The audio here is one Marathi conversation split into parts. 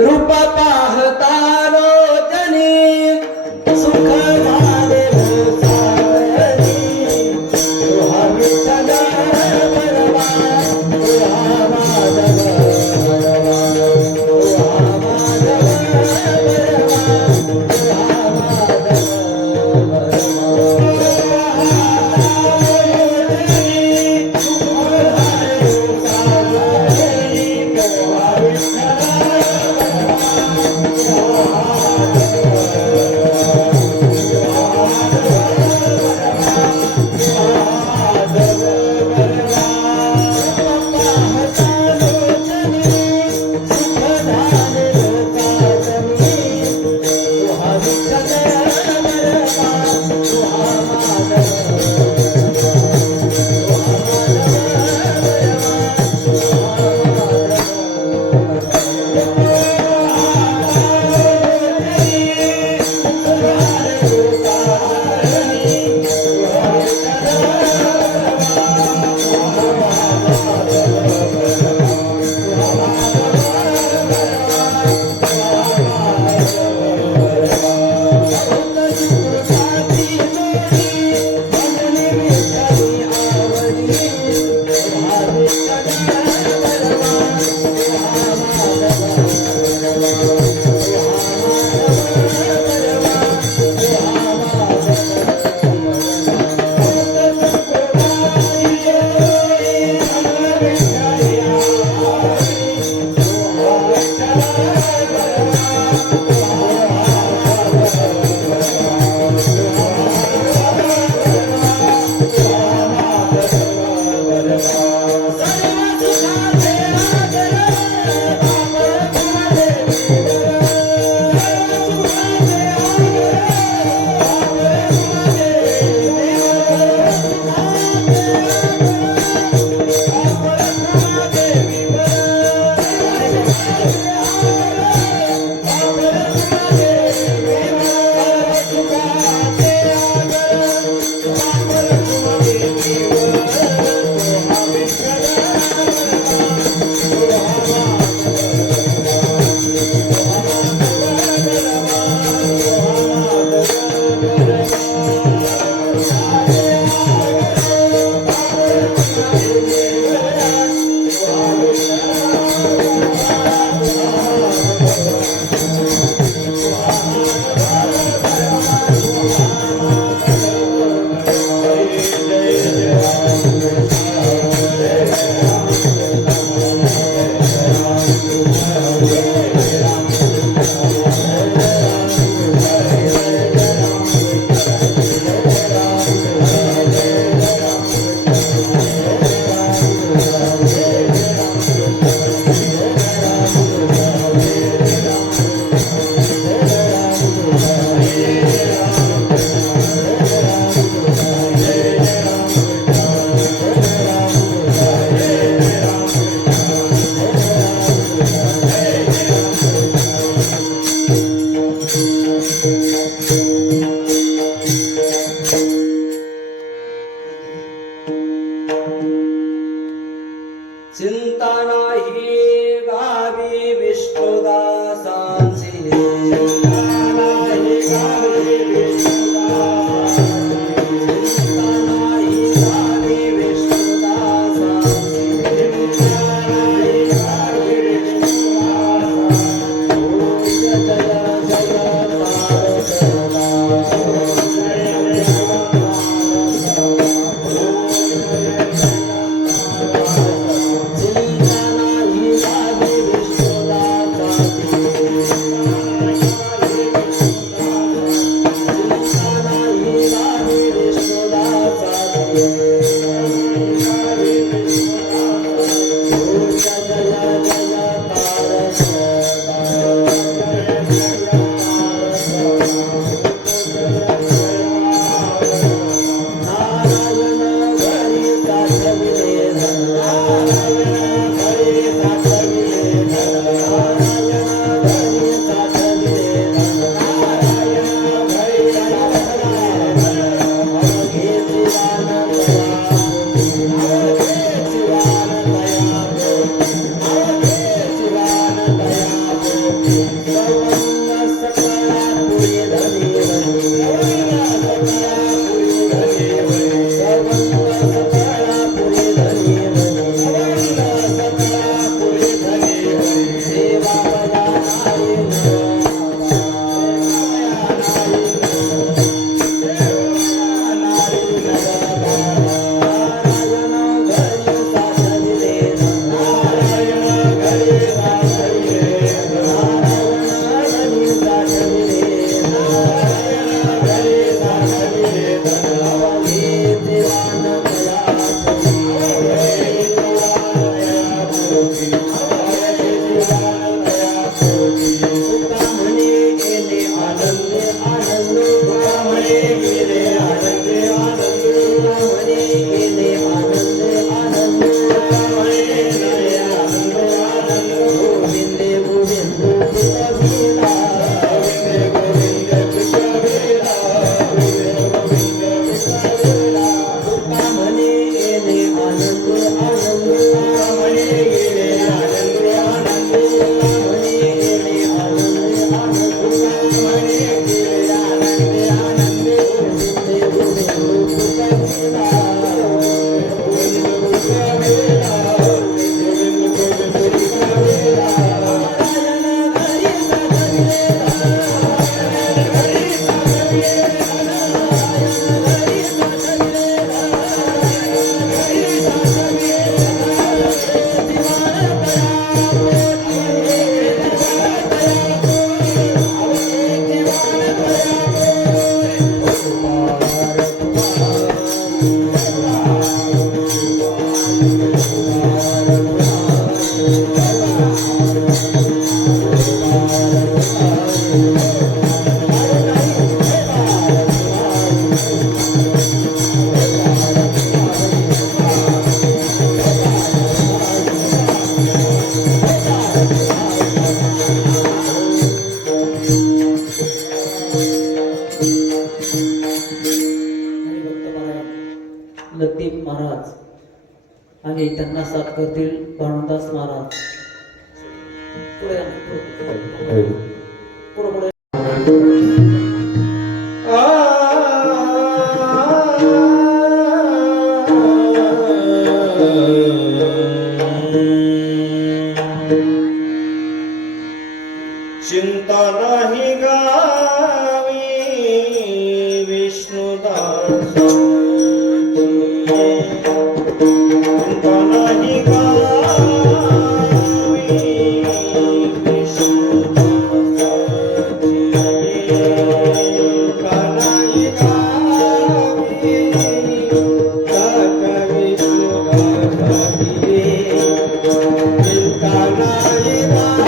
रूप पाहता लोचनी सुख झाले सावरणी तुहा विठ्ठल परवा तुहा माधव परवा तुहा माधव परवा तुहा माधव परवा लतीफ महाराज आणि त्यांना साथ करतील भानुदास महाराज. पुढे या, पुढे पुढे. चिंता नाही गावी विष्णुदास, चिंता नाही गावी विष्णुदासाची, चिंता नाही गावी दात विष्णुदासाची, चिंता नाही गावी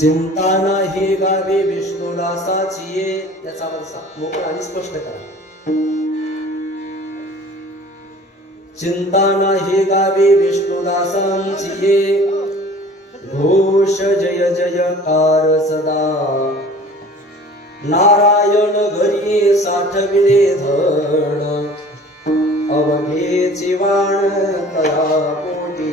चिंता नाही गावी विष्णुदासाची ये. त्याचा अर्थ मोकळा आणि स्पष्ट करा. चिंता नाही गावी विष्णुदासांची ये, घोष जय जयकार सदा. नारायण घरी साठविले धन, अवघेची वाण तया पोटी.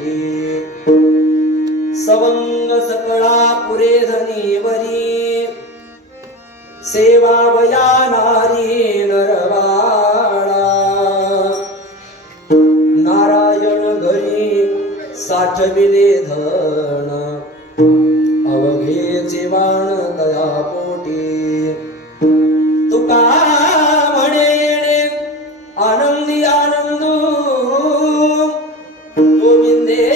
सवंग सकळा पुरे धनीवरी, सेवा वया नारी नरवाळा. नारायण घरी साठविले धन, अवघेचे वाण तया पोटी. तुका म्हणे आनंदी आनंदू, गोविंदे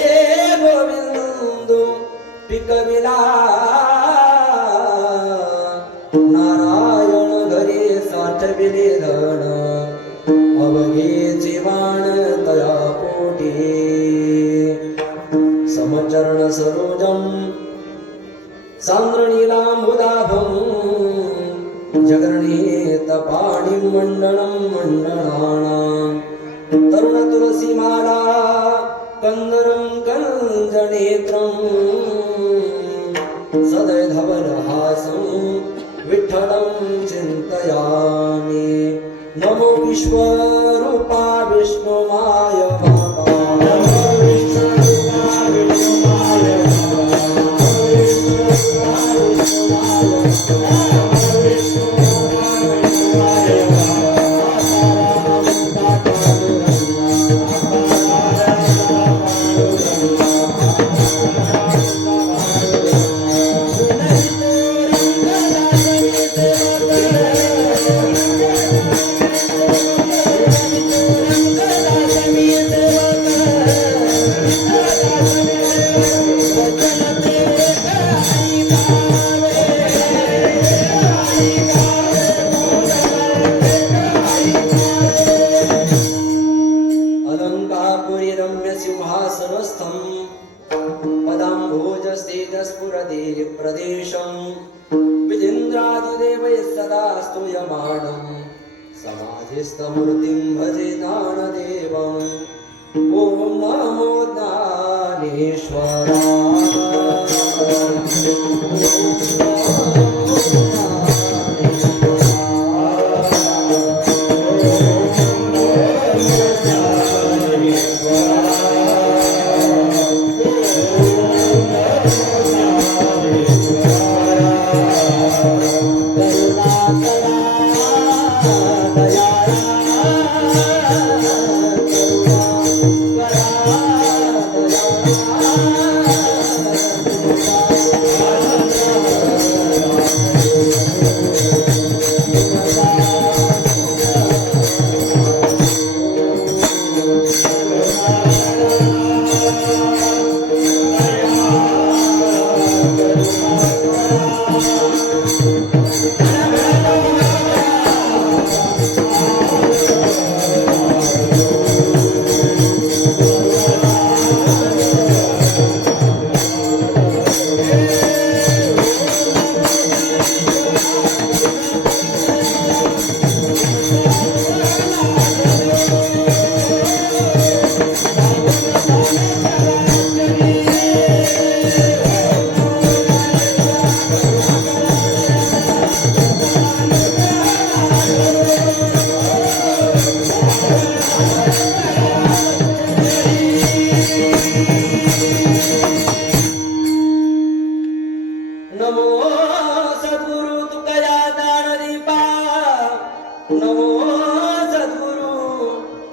गोविंदू पिकविला. नारायण घरी साठविले धन, अवघेचे वाण तया पोटी. समचरण सरोजम सांद्रणीलामुदाभं, जगरणीत पाणिं मंडनं मंडनानां. तरुण तुलसीमाला कंदरं कंजनेत्रं, सदय धवलहासं विठ्ठलं चिन्तयामि. नमो विश्वरूपा विष्णुमाय बाबा. नमो विश्वरूपा विष्णुमाय अलंकापुरी रम्य सिंहासनस्थं, पदाम्भोजस्तेजस्फुरदे प्रदेशं. विजिन्द्रादिदेवैः सदा स्तूयमानं, समाधिस्थमूर्तिं भजे दानदेवम्. ॐ नमो ज्ञानेश्वराय.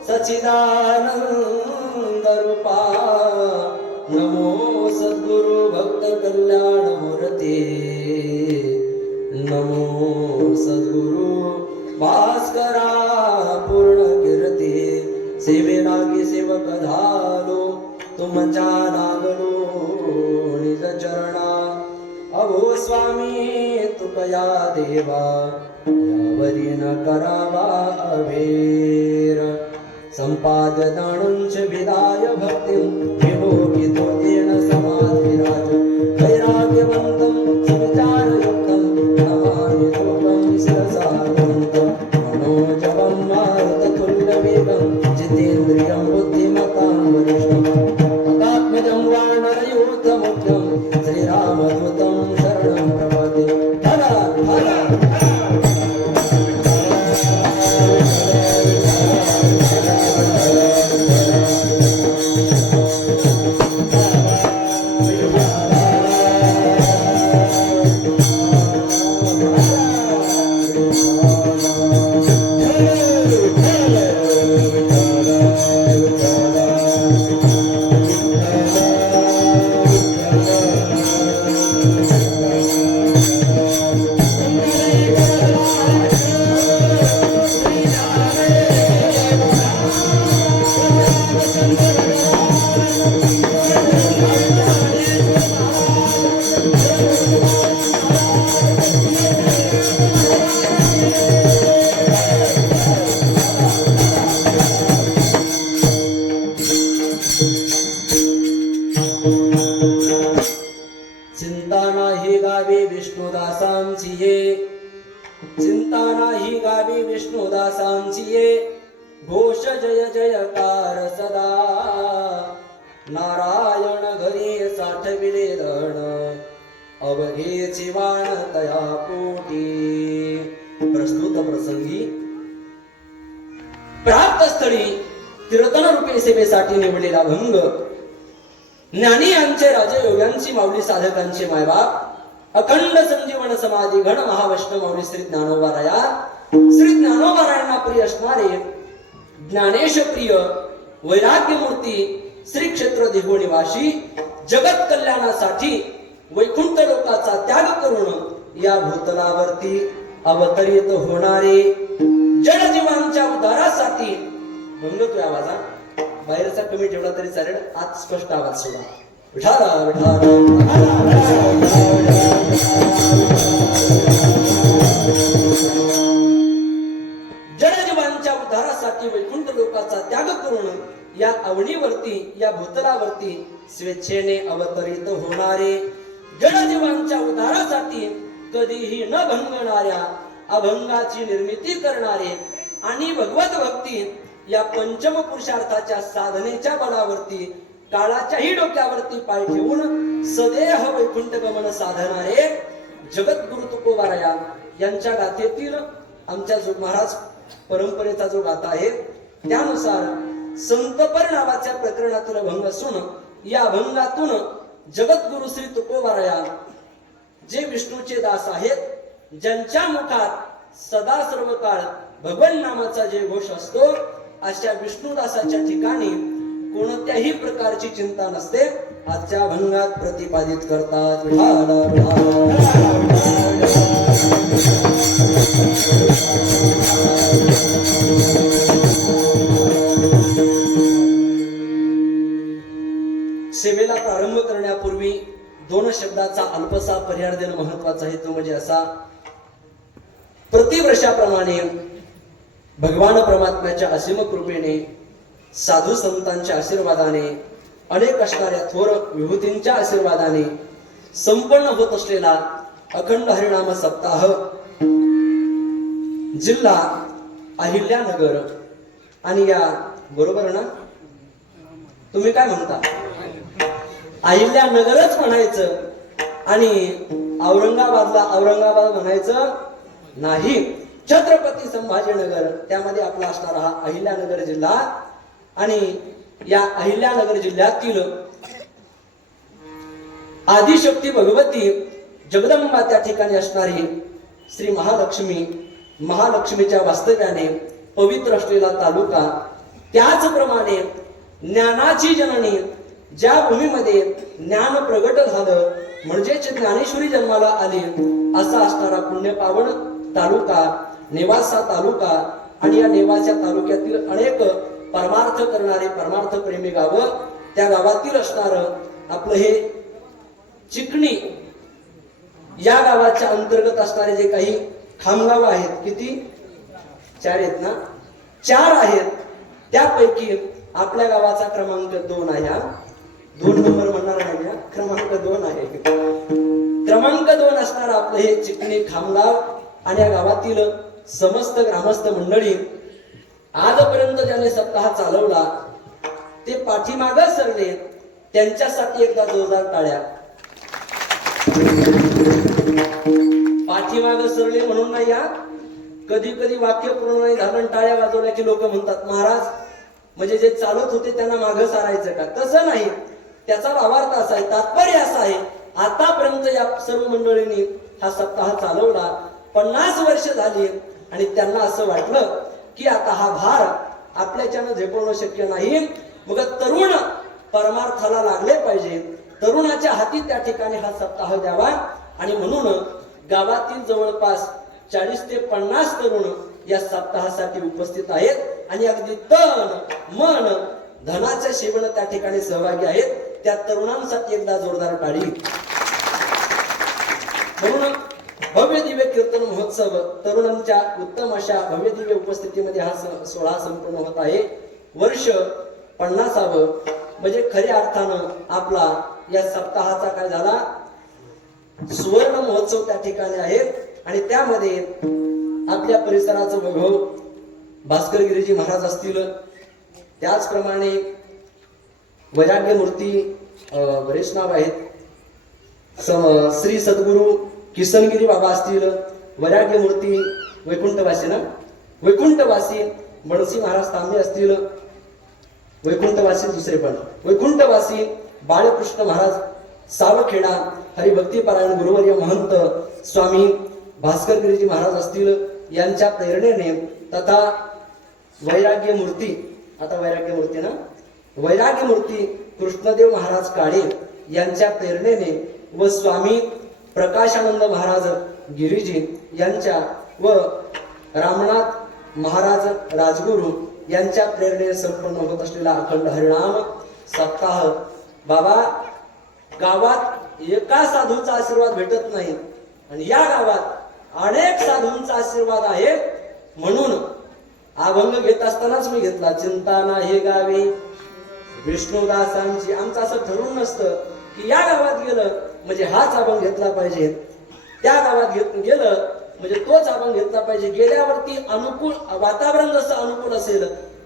सच्चिदानंद रूपा नमो सद्गुरु भक्त कल्याण मूर्ती नमो सद्गुरु भास्करा पूर्ण कीर्ती सेवे लागी सेवक झालो तुमच्या लागलो निज चरणा अहो स्वामी तुकया देवा यावरी न करावा अवेर संपादनांच विदाय भक्तिं विभोगितो येन समाधिराज वैराग्यवन्तं नारायण घरी साठविले धन अवघेची वाण तया पोटी. प्रस्तुत प्रसंगी प्राप्त स्थळी कीर्तन रूपी सेवेसाठी निवडलेला भंग ज्ञानी यांचे राजयोगांची माऊली साधकांचे मायबाप अखंड संजीवन समाधी घन महावैष्णव माऊली श्री ज्ञानोबाराया श्री ज्ञानोबारायांना प्रिय असणारे ज्ञानेश प्रिय वैराग्य मूर्ती श्री क्षेत्र देहू निवासी जगत कल्याणासाठी वैकुंठ लोकाचा त्याग करून या भूतलावरती अवतरित होणारे जडजीवांच्या उद्धारासाठी भंग तो आवाजा बाहेरचा कमी ठेवला तरी चालेल, आत स्पष्ट आवाज सोडा. विठाला विठाला जडजीवांच्या उद्धारासाठी वैकुंठ लोकाचा त्याग करून या अवनीवरती या भूतलावरती स्वेच्छेने अवतरित होणारे जडजीवांच्या उद्धारासाठी कधीही न भंगणाऱ्या अभंगाची निर्मिती करणारे आणि भगवत भक्ती या पंचम पुरुषार्थाच्या साधनेच्या बळावरती काळाच्याही डोक्यावरती पाय ठेवून सदेह वैकुंठ गमन साधणारे जगद्गुरु तुकोबाराया यांच्या गाथेतील आमच्या जो महाराज परंपरेचा जो गाथा आहे त्यानुसार संतपर नावाच्या प्रकरणातील भंग असून या अभंगातून जगद्गुरु श्री तुकोबाराया जे विष्णूचे दास आहेत ज्यांच्या मुखात सदा सर्व काळ भगवान नामाचा जे घोष असतो अशा विष्णुदासाच्या ठिकाणी कोणत्याही प्रकारची चिंता नसते आजच्या भंगात प्रतिपादित करतात. सेवेला प्रारंभ करण्यापूर्वी दोन शब्दाचा अल्पसा पर्याय देणं महत्वाचा आहे. तो म्हणजे असा, प्रतिवर्षाप्रमाणे भगवान परमात्म्याच्या असीम कृपेने साधू संतांच्या आशीर्वादाने अनेक असणाऱ्या थोर विभूतींच्या आशीर्वादाने संपन्न होत असलेला अखंड हरिनाम सप्ताह जिल्हा अहिल्यानगर आणि या बरोबर ना तुम्ही काय म्हणता अहिल्यानगरच म्हणायचं आणि औरंगाबादला औरंगाबाद म्हणायचं नाही. छत्रपती संभाजीनगर त्यामध्ये आपला असणारा हा अहिल्यानगर जिल्हा आणि या अहिल्यानगर जिल्ह्यातील आदिशक्ती भगवती जगदंबा त्या ठिकाणी असणारी श्री महालक्ष्मीच्या वास्तव्याने पवित्र असलेला तालुका, त्याचप्रमाणे ज्ञानाची जननी ज्या भूमीमध्ये ज्ञान प्रगट झालं म्हणजेच ज्ञानेश्वरी जन्माला आली असा असणारा पुण्यपावन तालुका नेवासा तालुका आणि या नेवासा तालुक्यातील अनेक परमार्थ करणारे परमार्थ प्रेमी गावं, त्या गावातील असणार आपलं हे चिकणी या गावाच्या अंतर्गत असणारे जे काही खामगाव आहेत, किती 4 आहेत ना, 4 आहेत. त्यापैकी आपल्या गावाचा क्रमांक 2 आहे. 2 नंबर म्हणणार नाही, क्रमांक 2 आहे. क्रमांक 2 असणार आपलं हे चिकणी खामगाव आणि या गावातील समस्त ग्रामस्थ मंडळी आजपर्यंत ज्याने सप्ताह चालवला ते पाठीमाग सरले, त्यांच्यासाठी एकदा जोरदार टाळ्या. पाठीमाग सरले म्हणून नाही, कधी कधी वाक्य पूर्ण नाही झालं टाळ्या वाजवल्या की लोक म्हणतात महाराज म्हणजे जे चालत होते त्यांना मागं सारायचं का? तसं नाही. त्याचा भावार्थ असा आहे, तात्पर्य असं आहे, आतापर्यंत या सर्व मंडळींनी हा सप्ताह चालवला, 50 वर्ष झाली आणि त्यांना असं वाटलं की आता हा भार आपल्याच्यानं झेपवणं शक्य नाही, मग तरुण परमार्थाला लागले पाहिजे, तरुणाच्या हाती त्या ठिकाणी हा सप्ताह द्यावा. आणि म्हणून गावातील जवळपास 40 ते 50 तरुण या सप्ताहासाठी उपस्थित आहेत आणि अगदी तन मन धनाच्या सेवन त्या ठिकाणी सहभागी आहेत. त्या तरुणांसाठी एकदा जोरदार टाळी. म्हणून भव्य दिव्य कीर्तन महोत्सव तरुणांच्या उत्तम अशा भव्य दिव्य उपस्थितीमध्ये हा सोहळा संपन्न होत आहे. वर्ष 50वे म्हणजे खऱ्या अर्थानं आपला या सप्ताहाचा काय झाला सुवर्ण महोत्सव त्या ठिकाणी आहे. आणि त्यामध्ये आपल्या परिसराचं वैभव भास्करगिरीजी महाराज असतील, त्याचप्रमाणे वैराग्य मूर्ती बरेच नाव आहेत. श्री सद्गुरू किसनगिरी बाबा असतील, वैराग्य मूर्ती वैकुंठवासी ना, वैकुंठवासी बनसी महाराज तांबे असतील, वैकुंठवासी दुसरे पण वैकुंठवासी बाळकृष्ण महाराज सावखेडा, हरिभक्तीपरायण गुरुवर्य महंत स्वामी भास्करगिरीजी महाराज असतील, यांच्या प्रेरणेने तथा वैराग्य मूर्ती, आता वैराग्य मूर्ती ना, वैराग्य मूर्ती कृष्णदेव महाराज काळे यांच्या प्रेरणेने व स्वामी प्रकाशानंद महाराज गिरीजी यांच्या व रामनाथ महाराज राजगुरू यांच्या प्रेरणेने संपन्न होत असलेला अखंड हरिनाम सप्ताह. बाबा, गावात एका साधूचा आशीर्वाद भेटत नाही आणि या गावात अनेक साधूंचा आशीर्वाद आहे. म्हणून अभंग घेत असतानाच मी घेतला, चिंता नाही गावी विष्णुदासांची. आमचं असं ठरवून नसतं की या गावात गेलं म्हणजे हाच अभंग घेतला पाहिजे, त्या गावात गेलं म्हणजे तोच अभंग घेतला पाहिजे. गेल्यावरती अनुकूल वातावरण जसं अनुकूल असेल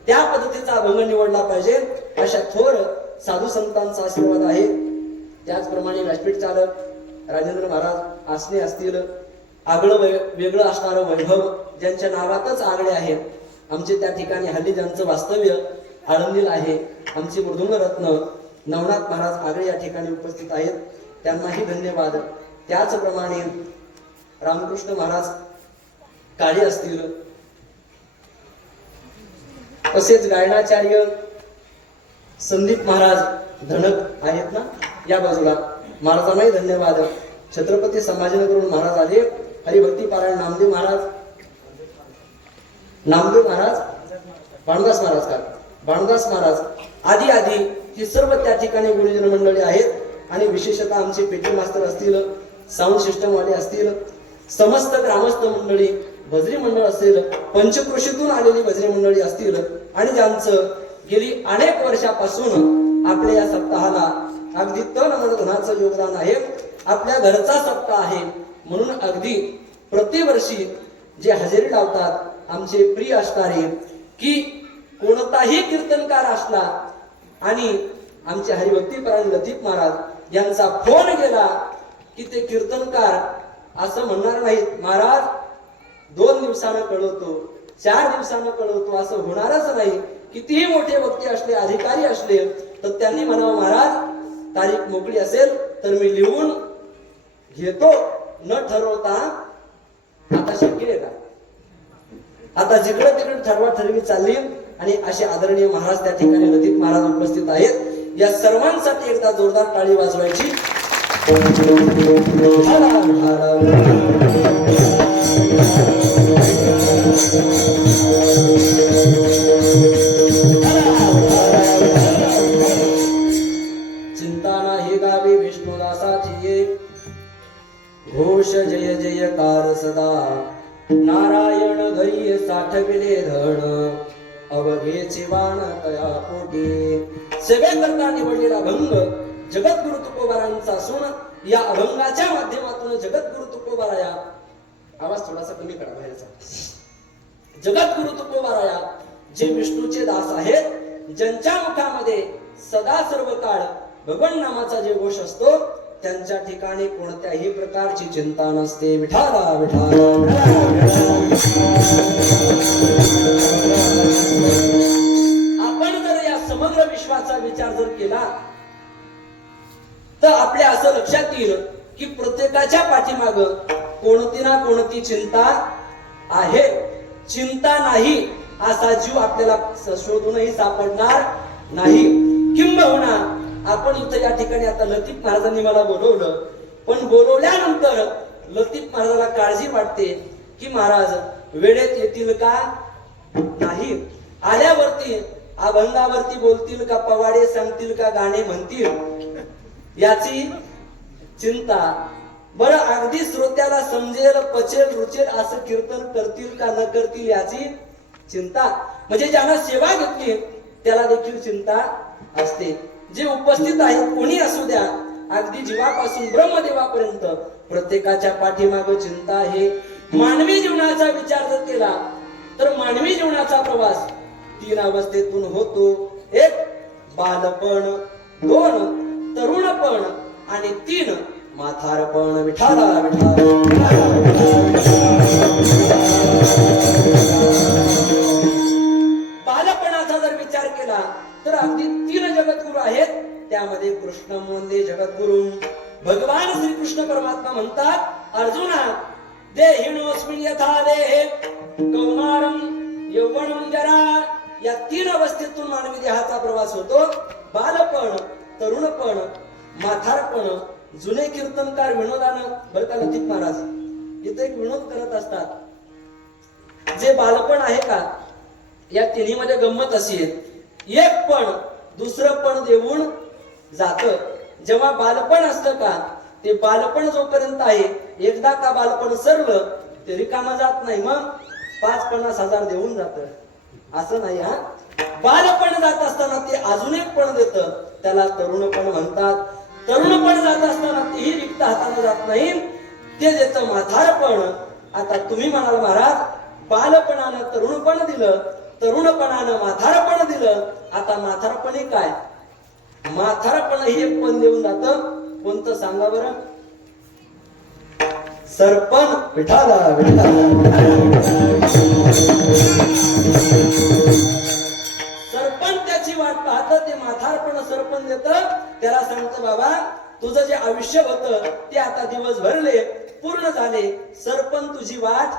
त्या पद्धतीचा अभंग निवडला पाहिजे. अशा थोर साधू संतांचा आशीर्वाद आहे. त्याचप्रमाणे व्यासपीठ चालक राजेंद्र महाराज आसने असतील, आगळं वेगळं असणारं वैभव ज्यांच्या नावातच आगळे आहे. आमचे त्या ठिकाणी हल्ली ज्यांचं वास्तव्य आळंदीला आहे, आमचे मृदुंग रत्न नवनाथ महाराज आगळे या ठिकाणी उपस्थित आहेत, त्यांनाही धन्यवाद. त्याचप्रमाणे रामकृष्ण महाराज काळे असतील, तसेच गायनाचार्य संदीप महाराज धनक आहेत ना या बाजूला, महाराजांनाही धन्यवाद. छत्रपती संभाजीनगरहून महाराज आले, हरिभक्ती पारायण नामदेव महाराज भानुदास महाराज का भानुदास महाराज आदी ही सर्व त्या ठिकाणी गुरुजन मंडळी आहेत. आणि विशेषतः आमचे पेटी मास्तर असतील, साऊंड सिस्टम वाले असतील, समस्त ग्रामस्थ मंडळी, भजरी मंडळ असेल, पंचक्रोशीतून आलेली भजरी मंडळी असतील आणि ज्यांचं गेली अनेक वर्षापासून आपल्या या सप्ताहाला अगदी तन मन धनाचं योगदान आहे. आपल्या घरचा सप्ताह आहे म्हणून अगदी प्रतिवर्षी जे हजेरी लावतात आमचे प्रिय असणारे, की कोणताही कीर्तनकार असला आणि आमचे हरिभक्तीपरायण लतीफ महाराज यांचा फोन गेला की ते कीर्तनकार असं म्हणणार नाहीत, महाराज 2 दिवसानं कळवतो, 4 दिवसानं कळवतो, असं होणारच नाही. कितीही मोठे वक्ते असले, अधिकारी असले तर त्यांनी म्हणावं, महाराज तारीख मोकळी असेल तर मी लिहून घेतो, न ठरवता. आता शक्य आहे का? आता जिकडे तिकडे ठरवा ठरवी चालली. आणि असे आदरणीय महाराज त्या ठिकाणी लतीफ महाराज उपस्थित आहेत. या सर्वांसाठी एकदा जोरदार टाळी वाजवायची. चिंता नाही गावी विष्णुदासाची, घोष जय जयकार सदा. नारायण घरी साठविले धन, अवघेचे वाण तया पोटी. सेवेकरता निवडलेला अभंग जगद्गुरु तुकोबारांचा असून या अभंगाच्या माध्यमातून जगद्गुरु तुकोबाराया, आवाज थोडासा कमी करा बाहेरचा, जगद्गुरु तुकोबाराया जे विष्णूचे दास आहेत, ज्यांच्या मुखामध्ये सदा सर्व काळ भगवान नामाचा जे घोष असतो, त्यांच्या ठिकाणी कोणत्याही प्रकारची चिंता नसते. विठाला विठाला. आपण जर या समग्र विश्वाचा विचार जर केला तर आपल्या असं लक्षात येईल की प्रत्येकाच्या पाठीमाग कोणती ना कोणती चिंता आहे. चिंता नाही असा जीव आपल्याला शोधूनही सापडणार नाही. किंबहुना आपण इथं या ठिकाणी आता लतीफ महाराजांनी मला बोलवलं, पण बोलवल्यानंतर लतीफ महाराजाला काळजी वाटते की महाराज वेळेत येतील का नाही, आल्यावरती अभंगावरती बोलतील का, पवाडे सांगतील का, गाणे म्हणतील, याची चिंता. बरं अगदी श्रोत्याला समजेल, पचेल, रुचेल असं कीर्तन करतील का न करतील याची चिंता. म्हणजे ज्यांना सेवा घेतली त्याला देखील चिंता असते. जे उपस्थित आहेत कोणी असू द्या, अगदी जीवापासून ब्रह्मदेवापर्यंत प्रत्येकाच्या पाठीमाग चिंता आहे. मानवी जीवनाचा विचार जर केला तर मानवी जीवनाचा प्रवास 3 अवस्थेतून होतो. एक बालपण, 2 तरुणपण आणि 3 म्हातारपण. विठाला विठाला. बालपणाचा जर विचार केला तर अगदी 3 जगद्गुरु आहेत. त्यामध्ये कृष्ण म्हणजे जगद्गुरु. भगवान श्रीकृष्ण परमात्मा म्हणतात, अर्जुना देहिनोस्मिन् यथा देहे कौमारं यौवनं जरा. या 3 अवस्थेतून मानवी देहाचा प्रवास होतो. बालपण, तरुणपण, म्हातारपण. जुने कीर्तनकार विनोदानं बरं का लतीफ महाराज इथे एक विनोद करत असतात. जे बालपण आहे का या तिन्हीमध्ये गंमत अशी आहे, एक पण दुसरं पण देऊन जात. जेव्हा बालपण असतं का ते बालपण जोपर्यंत आहे, एकदा का बालपण सरलं ते रिकामा जात नाही, मग 5-50 हजार देऊन जात. असं नाही हा. बालपण जात असताना ते अजून एक पण देत, त्याला तरुणपण म्हणतात. तरुणपण जात असताना तेही रिक्त हाताने जात नाही, ते देतं म्हातारपण. आता तुम्ही म्हणाल महाराज बालपणानं तरुणपण दिलं, तरुणपणानं म्हातारपण दिलं, आता म्हातारपणी काय? म्हातारपण ही एक पण देऊन जात. कोणतं सांगा बरं? सरपण. विठाला सरपण त्याची वाट पाहत ते म्हातारपण सरपण देत. त्याला सांगतो बाबा तुझं जे आयुष्य होतं ते आता दिवस भरले, पूर्ण झाले, सरपण तुझी वाट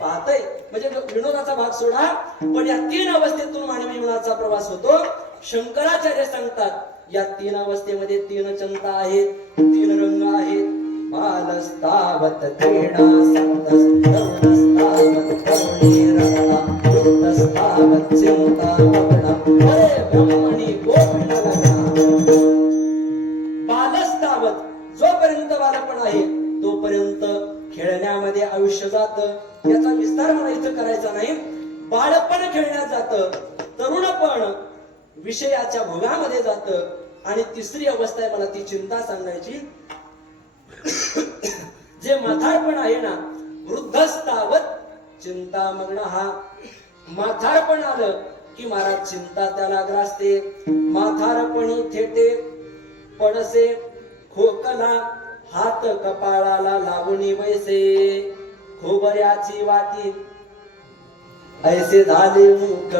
पाहतय. म्हणजे विनोदाचा भाग सोडा, पण या 3 अवस्थेतून मानवी जीवनाचा प्रवास होतो. शंकराचार्य सांगतात या 3 अवस्थेमध्ये 3 चिंता आहेत, 3 रंग आहेत. बालस्तावत क्रीडा सप्तस्तरुणस्तावत करुणीरता वृद्धस्तावत चिंता मग्ना अरे ब्रह्मणी गोपिना लग्ना. बालस्तावत जोपर्यंत बालपण आहे तोपर्यंत खेळण्यामध्ये आयुष्य जात. याचा विस्तार मला इथं करायचा नाही. बाळपण खेळण्यात जातं, तरुणपण विषयाच्या भोगामध्ये जात, आणि 3री अवस्था आहे मला ती चिंता सांगायची. जे म्हातारपण आहे ना, वृद्धस्तावत चिंता मग्न. हा म्हातारपण आलं की महाराज चिंता त्याला ग्रासते. म्हातारपणी थेटे पडसे खोकला, हात कपाळाला लावणी बैसे, खोबऱ्याची वाटी ऐसे झाले मुख,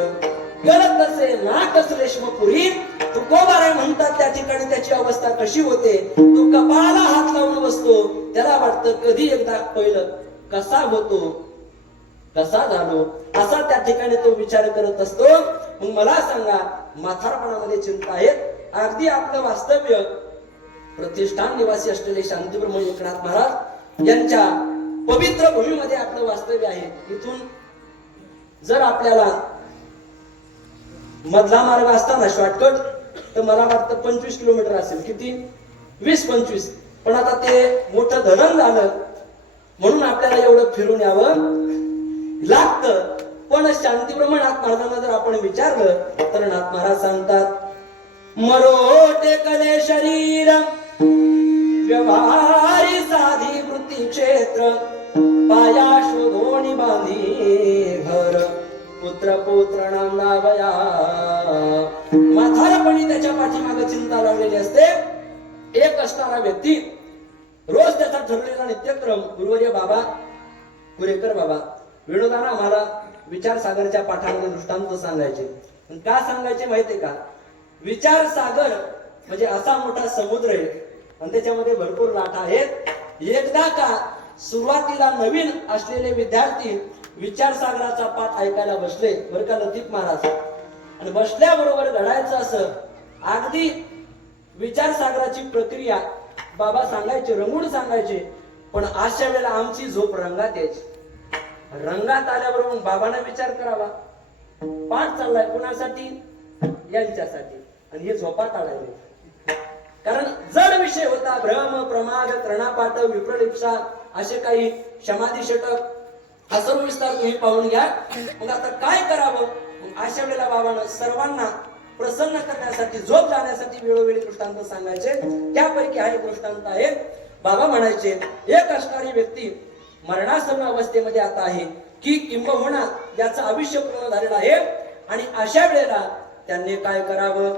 गळत असे नाक श्लेष्मपुरी. तुकोबाराय म्हणतात त्या ठिकाणी त्याची अवस्था कशी होते, तो कपाळाला हात लावून बसतो. त्याला वाटतं कधी एकदा पहिलं कसा होतो, कसा झालो, असा त्या ठिकाणी तो विचार करत असतो. मग मला सांगा म्हातारपणामध्ये चिंता आहेत. अगदी आपलं वास्तव्य प्रतिष्ठान निवासी असलेले शांतीब्रह्म एकनाथ महाराज यांच्या पवित्र भूमीमध्ये आपलं वास्तव्य आहे. इथून जर आपल्याला मधला मार्ग असताना शॉर्टकट तर मला वाटतं 25 किलोमीटर असेल. किती? 20-25. पण आता ते मोठं धरण झालं म्हणून आपल्याला एवढं फिरून यावं लागतं. पण शांतीब्रह्म नाथ महाराजांना जर आपण विचारलं तर नाथ महाराज सांगतात, मरोटे कले शरीर व्यवहारी साधी वृत्ती क्षेत्र, पाया शोधोनी बांधी घर, पुत्र पुत्र नाम नावया. म्हातारपणी त्याच्या पाठीमागे चिंता लागलेली असते. एक असणारा व्यक्ती रोज त्याचा ठरलेला नित्यक्रम गुरुवर्य बाबा कुरेकर बाबा विनोदाना आम्हाला विचार सागरच्या पाठामध्ये दृष्टांत सांगायचे. का सांगायचे माहितीये का? विचार सागर म्हणजे असा मोठा समुद्र आहे आणि त्याच्यामध्ये भरपूर लाटा आहेत. एकदा का सुरुवातीला नवीन असलेले विद्यार्थी विचार सागराचा पाठ ऐकायला बसले बरं का लतीफ महाराज, आणि बसल्याबरोबर घडायचं असं अगदी विचार सागराची प्रक्रिया बाबा सांगायचे, रंगून सांगायचे. पण अशा वेळेला आमची झोप रंगात यायची. रंगात आल्याबरोबर बाबांना विचार करावा, पाठ चाललाय कुणासाठी? यांच्यासाठी, आणि हे झोपात आलाय. कारण जड विषय होता. भ्रम प्रमाद त्रणापाठ विप्रलिप्सा असे काही समाधी षटक हा सर्व विस्तार तुम्ही पाहून घ्या. मग आता काय करावं? अशा वेळेला बाबांना सर्वांना प्रसन्न करण्यासाठी, झोप जाण्यासाठी वेळोवेळी दृष्टांत सांगायचे. त्यापैकी हा एक दृष्टांत आहे. बाबा म्हणायचे, एक असणारी व्यक्ती मरणासन्न अवस्थेमध्ये आता आहे की किंबहुना याचं आयुष्य पूर्ण झालेलं आहे, आणि अशा वेळेला त्यांनी काय करावं?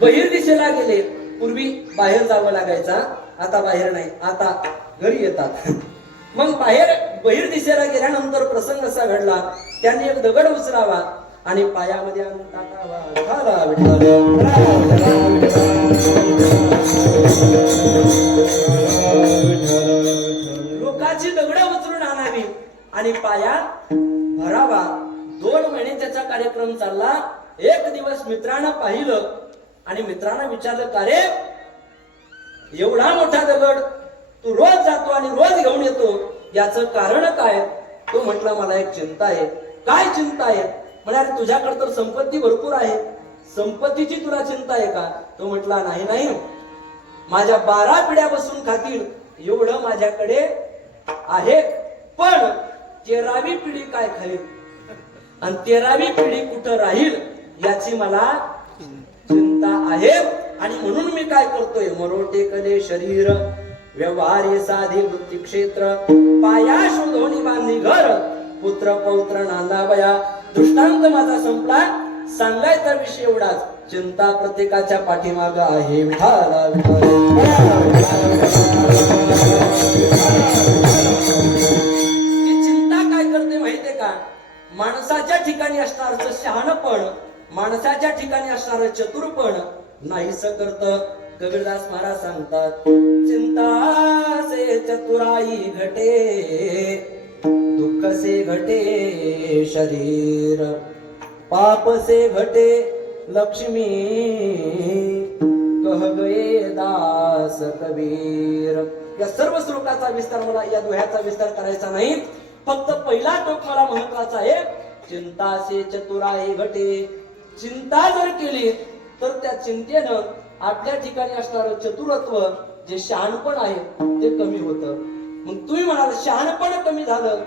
बहिर्दिशेला गेले. पूर्वी बाहेर जावं लागायचा, आता बाहेर नाही, आता घरी येतात. मग बहिर्दिशेला गेल्यानंतर प्रसंग असा घडला, त्यांनी एक दगड उचलावा आणि पायामध्ये आणून टाकावा. विठाला, लोकांची दगड उचलून आणावी आणि पायात भरावा. 2 महिने त्याचा कार्यक्रम चालला. एक दिवस मित्रानं पाहिलं आणि मित्रानं विचारलं, का रे एवढा मोठा दगड तू रोज जातो आणि रोज घेऊन येतो, याचं कारण काय? तो म्हटला, मला एक चिंता आहे. काय चिंता आहे? म्हणाले, तुझ्याकडे तर संपत्ती भरपूर आहे, संपत्तीची तुला चिंता आहे का? तो म्हटला, नाही नाही, माझ्या 12 पिढ्या बसून खातील एवढं माझ्याकडे आहे, पण 13वी पिढी काय खाईल आणि 13वी पिढी कुठं राहील याची मला चिंता आहे. आणि म्हणून मी काय करतोय, मरो टेकले शरीर, व्यवहारे साधे वृत्ती क्षेत्र, पाया शोधोनी बांधी घर, पुत्र पौत्र नांदावया. दृष्टांत माझा संपला. सांगायचा विषय एवढाच, चिंता प्रत्येकाच्या पाठीमाग आहे. विठाला, ही चिंता काय करते माहितीये का? माणसाच्या ठिकाणी असणारच शहाणपण, माणसाच्या ठिकाणी असणार चतुरपण नाहीस करत. कबीरदास महाराज सांगतात, चिंता से चतुराई घटे, दुःख से घटे शरीर, पाप से घटे लक्ष्मी, कह गए दास कबीर. या सर्व श्लोकाचा विस्तार मला, या दोह्याचा विस्तार करायचा नाही. फक्त पहिला टोक मला महत्वाचा आहे, चिंता से चतुराई घटे. चिंता जर केली तर त्या चिंतेनं आपल्या ठिकाणी असणारं चतुरत्व, जे शहाणपण आहे ते कमी होतं. मग तुम्ही म्हणाल शहाणपण कमी झालं,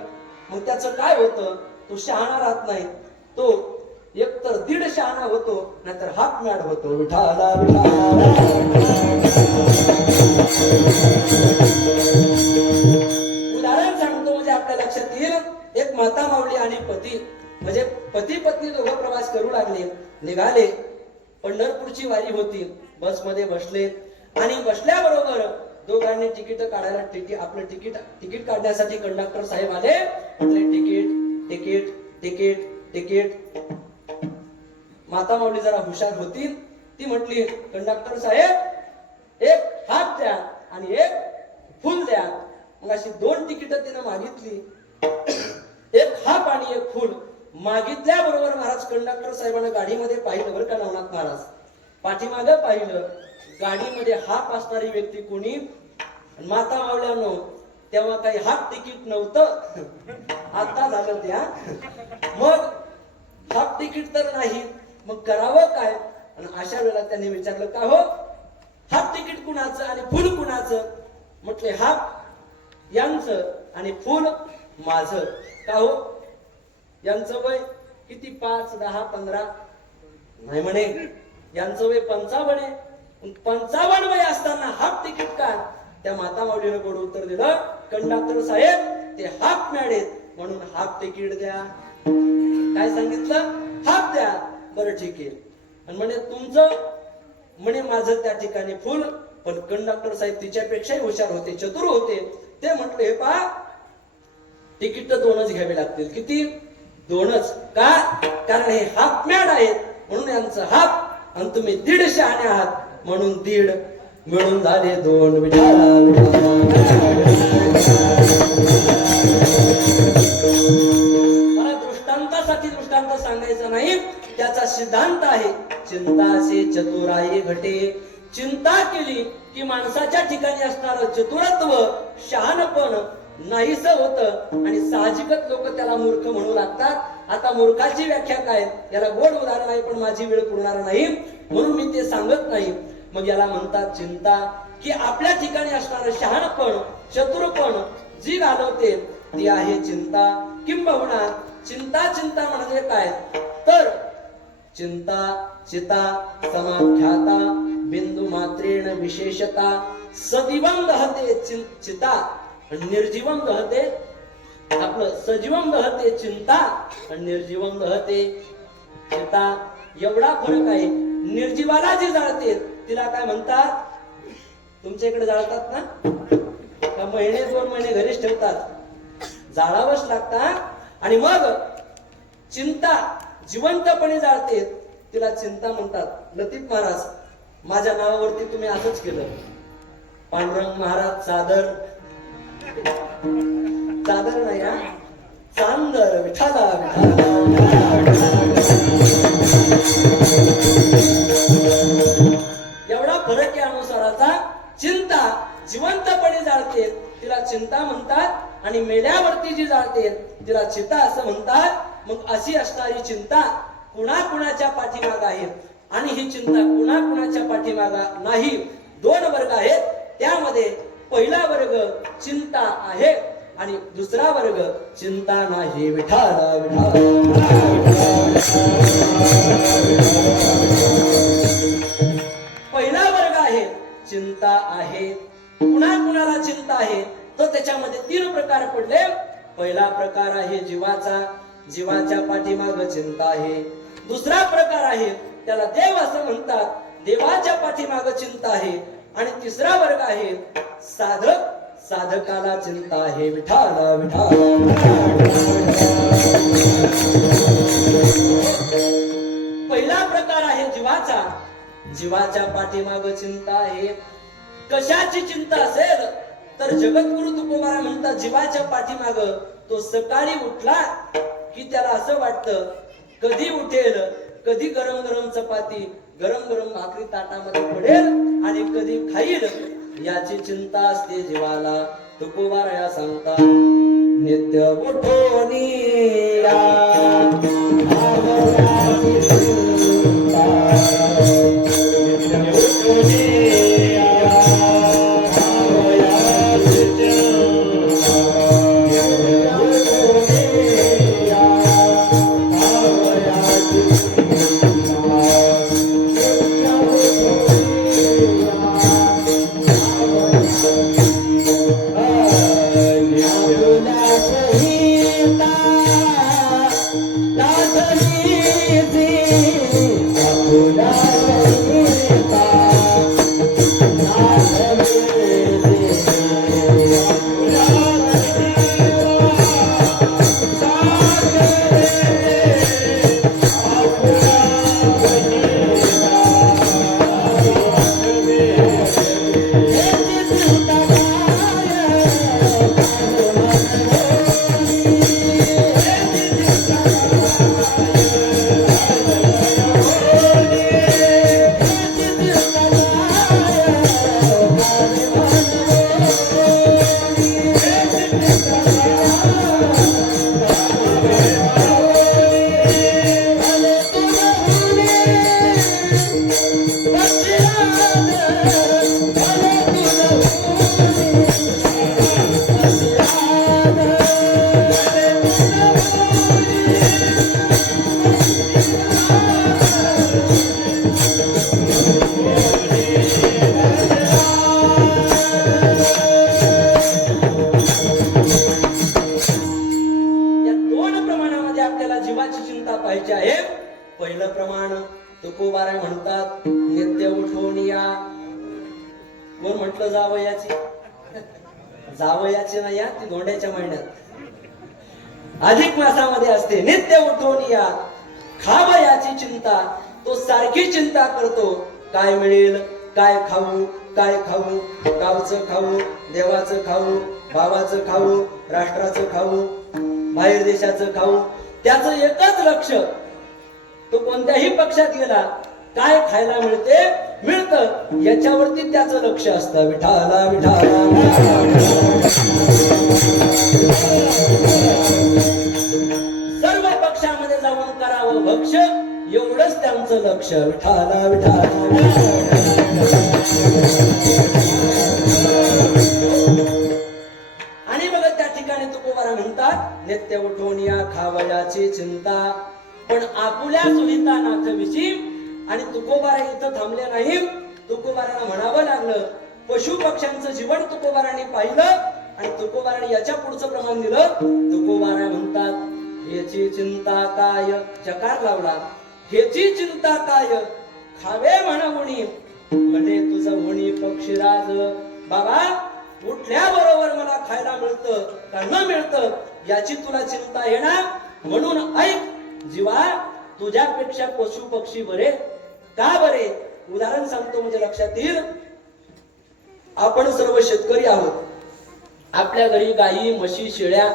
मग त्याचं काय होतं? तो शहाणा राहत नाही, तो एकतर दीड शहाणा होतो, नाहीतर हाफ मॅड होतो. विठाला, उदाहरण सांगतो म्हणजे आपल्या लक्षात येईल. एक माता माऊली आणि पती, म्हणजे पती पत्नी दोघं प्रवास करू लागले. निघाले, पंढरपूरची वारी होती. बसमध्ये बसले आणि बसल्याबरोबर दोघांनी तिकीट काढायला, आपलं तिकीट काढण्यासाठी कंडक्टर साहेब आले. म्हटले, तिकीट तिकीट तिकीट तिकीट. माता माऊली जरा हुशार होती, ती म्हटली, कंडक्टर साहेब एक हाफ द्या आणि एक फुल द्या. मग अशी 2 तिकीट तिनं मागितली, एक हाफ आणि एक फुल. मागितल्याबरोबर महाराज कंडक्टर साहेबांना गाडीमध्ये पाहिलं बरं का नवनाथ महाराज, पाठीमागं पाहिलं, गाडीमध्ये हाफ असणारी व्यक्ती कोणी? माता मावल्यानो, तेव्हा काही हाफ तिकीट नव्हतं, आता झालं त्या. मग हाफ तिकीट तर नाही, मग करावं काय? आणि अशा वेळेला त्यांनी विचारलं, का हो हाफ तिकीट कुणाचं आणि फुल कुणाचं? म्हटले, हाफ यांचं आणि फुल माझं. का हो, यांचं वय किती? 5, 10, 15? नाही म्हणे, यांचं वय 55 आहे. 55 वय असताना हाफ तिकीट का? त्या माता माऊलीनं गोड उत्तर दिलं, कंडक्टर साहेब ते हाफ मॅड आहेत म्हणून हाफ तिकीट द्या. काय सांगितलं? हाफ द्या. बरं ठीक आहे. आणि म्हणे तुमचं? म्हणे माझं त्या ठिकाणी फुल. पण कंडक्टर साहेब तिच्यापेक्षाही हुशार होते, चतुर होते. ते म्हटले, हे पहा, तिकीट तर 2च घ्यावे लागतील. किती? 2च. का? कारण हे हाफ मॅड आहेत म्हणून यांचं हाफ, आणि तुम्ही 1.5 शहाणे आहात म्हणून 1.5, मिळून झाले 2. मला दृष्टांतासाठी दृष्टांत सांगायचं नाही, त्याचा सिद्धांत आहे, चिंता से चतुराई घटे. चिंता केली की माणसाच्या ठिकाणी असणारं चतुरत्व, शहाणपण नाहीस होतं आणि साहजिकच लोक त्याला मूर्ख म्हणू लागतात. आता मूर्खाची व्याख्या काय? याला गोड उदाहरण आहे, पण माझी वेळ पुरणार नाही म्हणून मी ते सांगत नाही. मग याला म्हणतात चिंता, की आपल्या ठिकाणी असणारं शहाणपण, चतुरपण जी घालवते ती आहे चिंता. किंबहुना चिंता म्हणजे काय? तर चिंता चिता समाख्याता बिंदू मात्रेण विशेषता सदिवं दहते चिता, निर्जीवम दहते, आपलं सजीवम दहते चिंता आणि निर्जीवम दहते चिता. एवढा फरक आहे. निर्जीवाला जी जाळते तिला काय म्हणतात? तुमच्या इकडे जाळतात ना? का महिने 2 महिने घरीच ठेवतात? जाळावंच लागतात. आणि मग चिंता जिवंतपणे जाळते तिला चिंता म्हणतात. लतीफ महाराज, माझ्या नावावरती तुम्ही असंच केलं. पांडुरंग महाराज चादर नाही हा, चांदर विठाला एवढा फरक आहे अनुसाराचा. चिंता जिवंतपणे जाळते तिला चिंता म्हणतात आणि मेल्यावरती जी जाळते तिला चिता असं म्हणतात. मग अशी असणारी चिंता कुणाकुणाच्या पाठीमाग आहे आणि ही चिंता कुणाकुणाच्या पाठीमाग नाही. 2 वर्ग आहेत. त्यामध्ये पहिला वर्ग चिंता आहे आणि दुसरा वर्ग चिंता नाही. विठाला पहिला वर्ग आहे चिंता आहे. कुणाकुणाला चिंता आहे तर त्याच्यामध्ये 3 प्रकार पडले. पहिला प्रकार आहे जीवाचा, जीवाच्या पाठीमाग चिंता आहे. दुसरा प्रकार आहे त्याला देव असं म्हणतात, देवाच्या पाठीमाग चिंता आहे. आणि तिसरा वर्ग आहे साधक, साधकाला चिंता आहे. विठाला पहिला प्रकार आहे जीवाचा, जीवाच्या पाठीमाग चिंता आहे. कशाची चिंता असेल तर जगद्गुरु तुकोबारा म्हणतात जीवाच्या पाठीमाग तो सकाळी उठला की त्याला असं वाटतं कधी उठेल, कधी गरम गरम चपाती, गरम गरम भाकरी ताटामध्ये पडेल आणि कधी खाईल, याची चिंता असते जीवाला. तुकोबारा सांगता नित्य उठोनी पहिलं प्रमाण तुकोबारा म्हणतात नित्य उठून या. कोण म्हटलं जावयाची? जावयाची नाही या, ती धोंड्याच्या महिन्यात अधिक मासामध्ये असते. नित्य उठून या खावयाची चिंता, तो सारखी चिंता करतो काय मिळेल, काय खाऊ, काय खाऊ, गावचं खाऊ, देवाचं खाऊ, भावाचं खाऊ, राष्ट्राचं खाऊ, बाहेर देशाचं खाऊ. त्याचं एकच लक्ष, तो कोणत्याही पक्षात गेला काय खायला मिळतं याच्यावरती त्याचं लक्ष असतं. विठाला विठाला सर्व पक्षामध्ये जाऊन करावं भक्ष, एवढंच त्यांचं लक्ष. विठाला विठाला आणि बघा त्या ठिकाणी तुकोबारा म्हणतात नित्य उठून या खावयाची चिंता. पण आपुल्या सुविधा नाथविषयी. आणि तुकोबारा इथं थांबले नाही. तुकोबाराला म्हणावं लागलं, पशु पक्ष्यांचं जीवन तुकोबाराने पाहिलं आणि तुकोबाराने याच्या पुढचं प्रमाण दिलं. तुकोबारा म्हणतात हेची चिंता काय, चकार लावला, हेची चिंता काय, खावे म्हणवणी म्हणे तुझं होणी पक्षीराज. बाबा उठल्याबरोबर मला खायला मिळतं का न मिळतं याची तुला चिंता येणार, म्हणून ऐक जीवा, तुझ्यापेक्षा पशु पक्षी बरे. का बरे? उदाहरण सांगतो म्हणजे लक्षात येईल. आपण सर्व शेतकरी आहोत. आपल्या घरी गायी म्हशी शेळ्या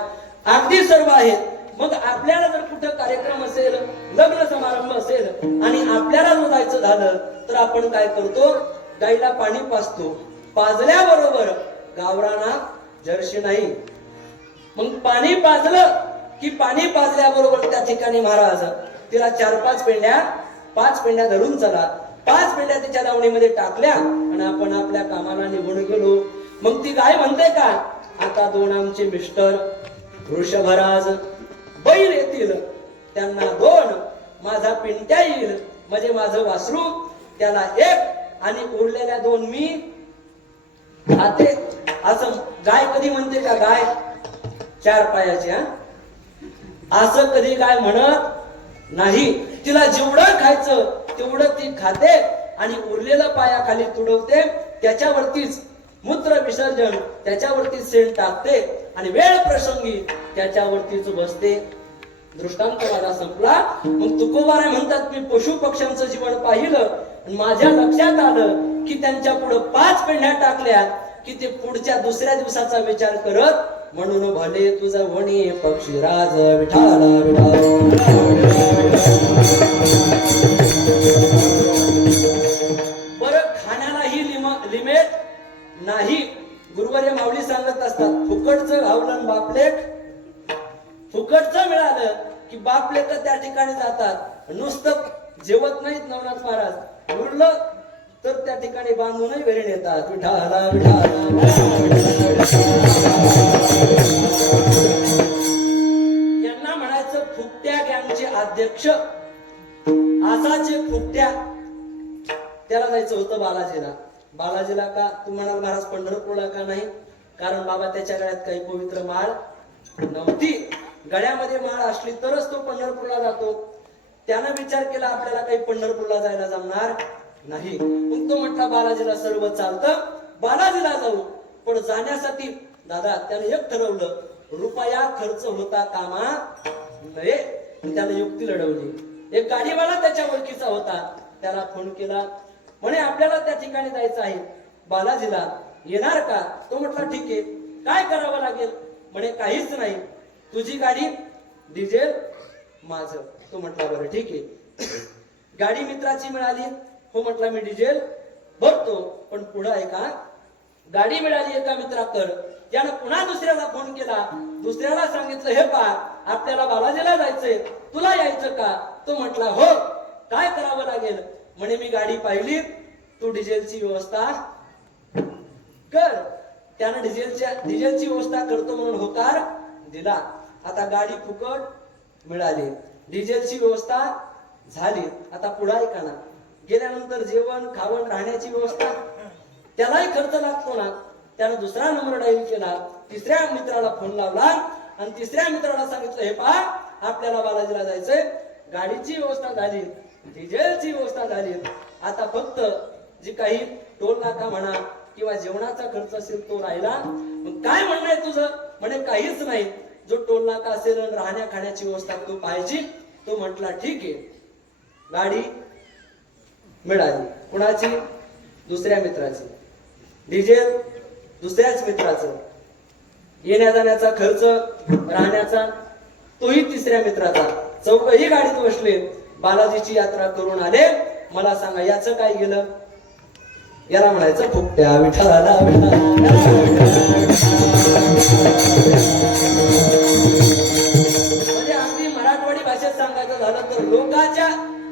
अगदी सर्व आहेत. मग आपल्याला जर कुठं कार्यक्रम असेल, लग्न समारंभ असेल आणि आपल्याला जर जायचं झालं तर आपण काय करतो? गाईला पाणी पाजतो. पाजल्याबरोबर गावराना जर्शी नाही. मग पाणी पाजलं की पाणी पाजल्याबरोबर त्या ठिकाणी महाराज तिला 4-5 पेंड्या 5 पेंड्या धरून चला. 5 पेंड्या तिच्या दावणीमध्ये टाकल्या आणि आपण आपल्या कामाला निघून गेलो. मग ती गाय म्हणते का, आता 2 आमचे मिस्टर वृषभराज बैल येतील, त्यांना 2 माझा पिंट्या येईल, म्हणजे माझं वासरू, त्याला 1 आणि उरलेल्या 2 मी खाते. असं गाय कधी म्हणते का? गाय 4 पायाची असं कधी गाय म्हणत नाही. तिला जेवढं खायचं तेवढं ती खाते आणि उरलेलं पायाखाली तुडवते. त्याच्यावरतीच मूत्र विसर्जन, त्याच्यावरतीच शेण टाकते आणि वेळ प्रसंगी त्याच्यावरतीच बसते. दृष्टांत माझा संपला. मग तुकोबाराय म्हणतात, मी पशु पक्ष्यांचं जीवन पाहिलं आणि माझ्या लक्षात आलं की त्यांच्या पुढे 5 पेंढ्या टाकल्या की ते पुढच्या दुसऱ्या दिवसाचा विचार करत, म्हणून भले तुझं वणी पक्षीराज विठाला बरं. खाण्यालाही लिमिट नाही. गुरुवर्य माऊली सांगत असतात, फुकटचं घावलं बापलेट. फुकटचं मिळालं की बापलेट त्या ठिकाणी जातात. नुसतं जेवत नाहीत नवनाथ महाराज, उरलं तर त्या ठिकाणी बांधूनही घरी नेतात. विठाला विठाला. यांना म्हणायचं फुकट्या गँगचे अध्यक्ष. असाचे फुकट्या. त्याला जायचं होतं बालाजीला. बालाजीला का? तू म्हणाल महाराज पंढरपूरला का नाही? कारण बाबा त्याच्या गळ्यात काही पवित्र माळ नव्हती. गळ्यामध्ये माळ असली तरच तो पंढरपूरला जातो. त्यानं विचार केला आपल्याला काही पंढरपूरला जायला जमणार नाही. मग तो म्हटला बालाजीला सर्व चालतं, बालाजीला जाऊ. पण जाण्यासाठी दादा त्याने एक ठरवलं, रुपया खर्च होता कामा नये. त्याने युक्ती लढवली. एक गाडीवाला त्याच्या ओळखीचा होता. त्याला फोन केला, म्हणे आपल्याला त्या ठिकाणी जायचं आहे, बालाजीला येणार का? तो म्हटला ठीक आहे. काय करावं लागेल? म्हणे काहीच नाही, तुझी गाडी, डिझेल माझं. तो म्हटला बरं ठीक आहे. गाडी मित्राची मिळाली. हो म्हटला मी डिझेल भरतो. पण पुढं आहे का, गाडी मिळाली एका मित्राकडं. त्यानं पुन्हा दुसऱ्याला फोन केला. दुसऱ्याला सांगितलं, हे पहा आपल्याला बालाजीला जायचंय, तुला यायचं का? तो म्हटला हो. काय करावं लागेल? म्हणे मी गाडी पाहिली, तू डिझेलची व्यवस्था कर. त्यानं डिझेलची व्यवस्था करतो म्हणून होकार दिला. आता गाडी फुकट मिळाली, डिझेलची व्यवस्था झाली. आता पुढे ऐका ना, गेल्यानंतर जेवण खावण राहण्याची व्यवस्था त्यालाही खर्च लागतो ना. त्यानं दुसरा नंबर डायल केला. 3ऱ्या मित्राला फोन लावला आणि 3ऱ्या मित्राला सांगितलं, हे पहा आपल्याला बालाजीला जायचंय, गाडीची व्यवस्था झाली, डिझेलची व्यवस्था झाली. आता फक्त जी काही टोल नाका म्हणा किंवा जेवणाचा खर्च असेल तो राहिला. मग काय म्हणणं आहे तुझं? म्हणे काहीच नाही, जो टोल नाका असेल आणि राहण्या खाण्याची व्यवस्था तू पाहिजे. तो म्हटला ठीक आहे. गाडी मिळाली. कुणाची? दुसऱ्या मित्राची. डिझेल दुसऱ्याच मित्राचं. येण्या जाण्याचा खर्च, राहण्याचा तोही 3ऱ्या मित्राचा. चौघही गाडीत बसले, बालाजीची यात्रा करून आले. मला सांगा याचं काय गेलं? याला म्हणायचं फुकट्या. विठाला म्हणजे अगदी मराठवाडी भाषेत सांगायचं झालं तर लोकांच्या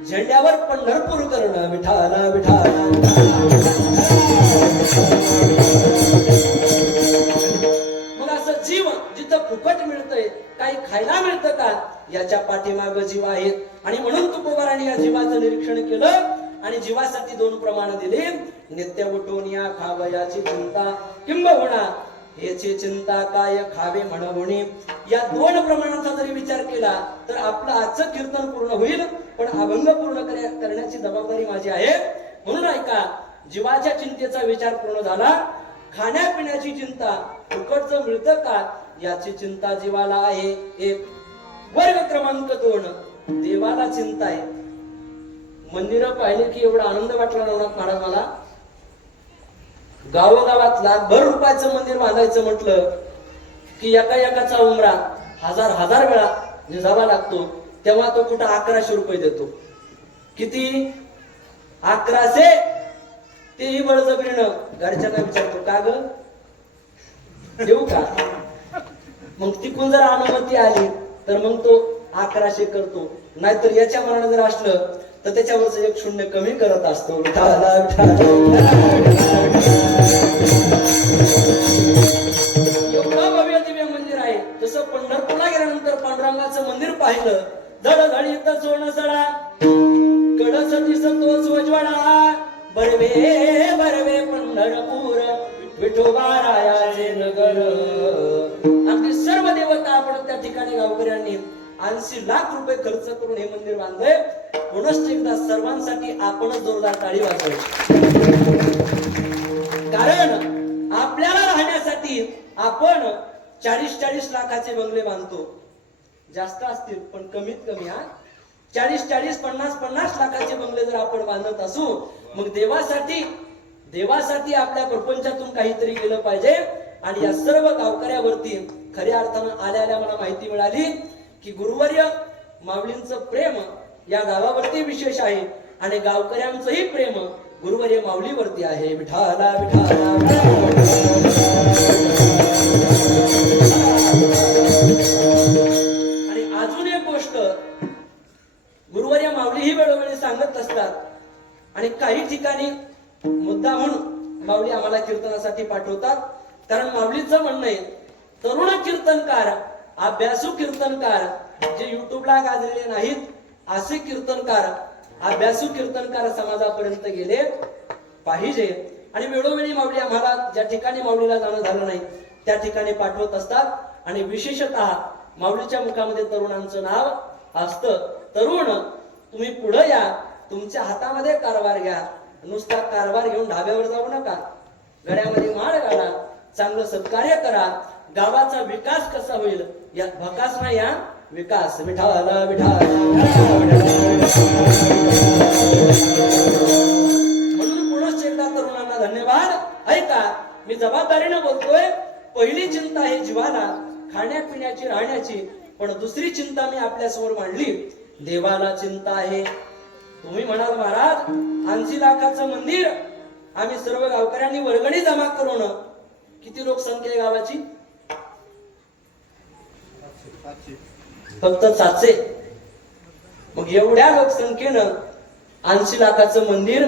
झेंड्यावर पंढरपूर करणं. विठाला विठाला. मग असं जीव जिथं फुकट मिळतंय, काही खायला मिळतं का, याच्या पाठीमाग जीव आहेत. आणि म्हणून तुकोबाराने या जीवाचं निरीक्षण केलं आणि जीवासाठी 2 प्रमाण दिले. नित्य उठून या खावयाची चिंता किंबहुना याची चिंता काय खावे म्हणवणी. या 2 प्रमाणाचा जरी विचार केला तर आपलं आजचं कीर्तन पूर्ण होईल. पण अभंग पूर्ण करण्याची जबाबदारी माझी आहे. म्हणून ऐका, जीवाच्या चिंतेचा विचार पूर्ण झाला. खाण्यापिण्याची चिंता, फुकटचं मिळतं का याची चिंता जीवाला आहे. एक. वर्ग क्रमांक 2, देवाला चिंता आहे. मंदिरं पाहिले की एवढा आनंद वाटला नवनाथ महाराज मला. गावोगावात लाखभर रुपयाचं मंदिर बांधायचं म्हटलं की एकाचा उमरा हजार वेळा निजावा लागतो. तेव्हा तो कुठं 1100 रुपये देतो. किती? 1100. तेही बळजबरीनं घरच्यांना विचारतो, का ग देऊ का? मग तिकून जर अनुमती आली तर मग तो 1100 करतो. नाहीतर याच्या मनानं जर असलं तर त्याच्यावरच एक शून्य कमी करत असतो. एवढं भव्य दिव्य मंदिर आहे. तसं पंढरपूरला गेल्यानंतर पांडुरंगाचं मंदिर पाहिलं, धडधडीत सोनं सडा, कडस दिसतोच उजवळा, बरवे बरवे पंढरपूर, विठोबारायाचे नगर. अगदी सर्व देवता आपण त्या ठिकाणी गावकऱ्यांनी 80 लाख रुपये खर्च करून हे मंदिर बांधले. पुनश्च एकदा सर्वांसाठी आपणच जोरदार टाळी वाजवायची. कारण आपल्याला राहण्यासाठी आपण 40 लाखाचे बंगले बांधतो. जास्त असतील पण कमीत कमी 40 50 लाखाचे बंगले जर आपण बांधत असू, मग देवासाठी आपल्या प्रपंचातून काहीतरी केलं पाहिजे. आणि या सर्व गावकऱ्यावरती खऱ्या अर्थानं आल्या मला माहिती मिळाली की गुरुवर्य माऊलींचं प्रेम या गावावरती विशेष आहे आणि गावकऱ्यांचंही प्रेम गुरुवर्य माऊलीवरती आहे. विठाला विठाला आणि अजून एक गोष्ट गुरुवर्य माऊली ही वेळोवेळी सांगत असतात. आणि काही ठिकाणी मुद्दा म्हणून माऊली आम्हाला कीर्तनासाठी पाठवतात. कारण माऊलीचं म्हणणं आहे, तरुण कीर्तनकार, अभ्यासू कीर्तनकार, जे युट्यूबला गाजलेले नाहीत असे कीर्तनकार, अभ्यासू कीर्तनकार समाजापर्यंत गेले पाहिजे. आणि वेळोवेळी माऊली आम्हाला ज्या ठिकाणी माऊलीला जाणं झालं नाही त्या ठिकाणी पाठवत असतात. आणि विशेषतः माऊलीच्या मुखामध्ये तरुणांचं नाव असतं. तरुण, तुम्ही पुढे या, तुमच्या हातामध्ये कारभार घ्या. नुसता कारभार घेऊन ढाब्यावर जाऊ नका. गड्यामध्ये माळ घाला, चांगलं सत्कार्य करा. गावाचा विकास कसा होईल यात भकास नाही, या विकास. विठाला विठाला. म्हणून पुनश्च एकदा तरुणांना धन्यवाद. ऐका, मी जबाबदारीने बोलतोय. पहिली चिंता आहे जीवाला, खाण्यापिण्याची, राहण्याची. पण दुसरी चिंता मी आपल्या समोर मांडली, देवाला चिंता आहे. तुम्ही म्हणाल महाराज 80 लाखाचं मंदिर आम्ही सर्व गावकऱ्यांनी वर्गणी जमा करून, किती लोकसंख्या आहे गावाची? फक्त 700. मग एवढ्या लोकसंख्येनं 80 लाखाचं मंदिर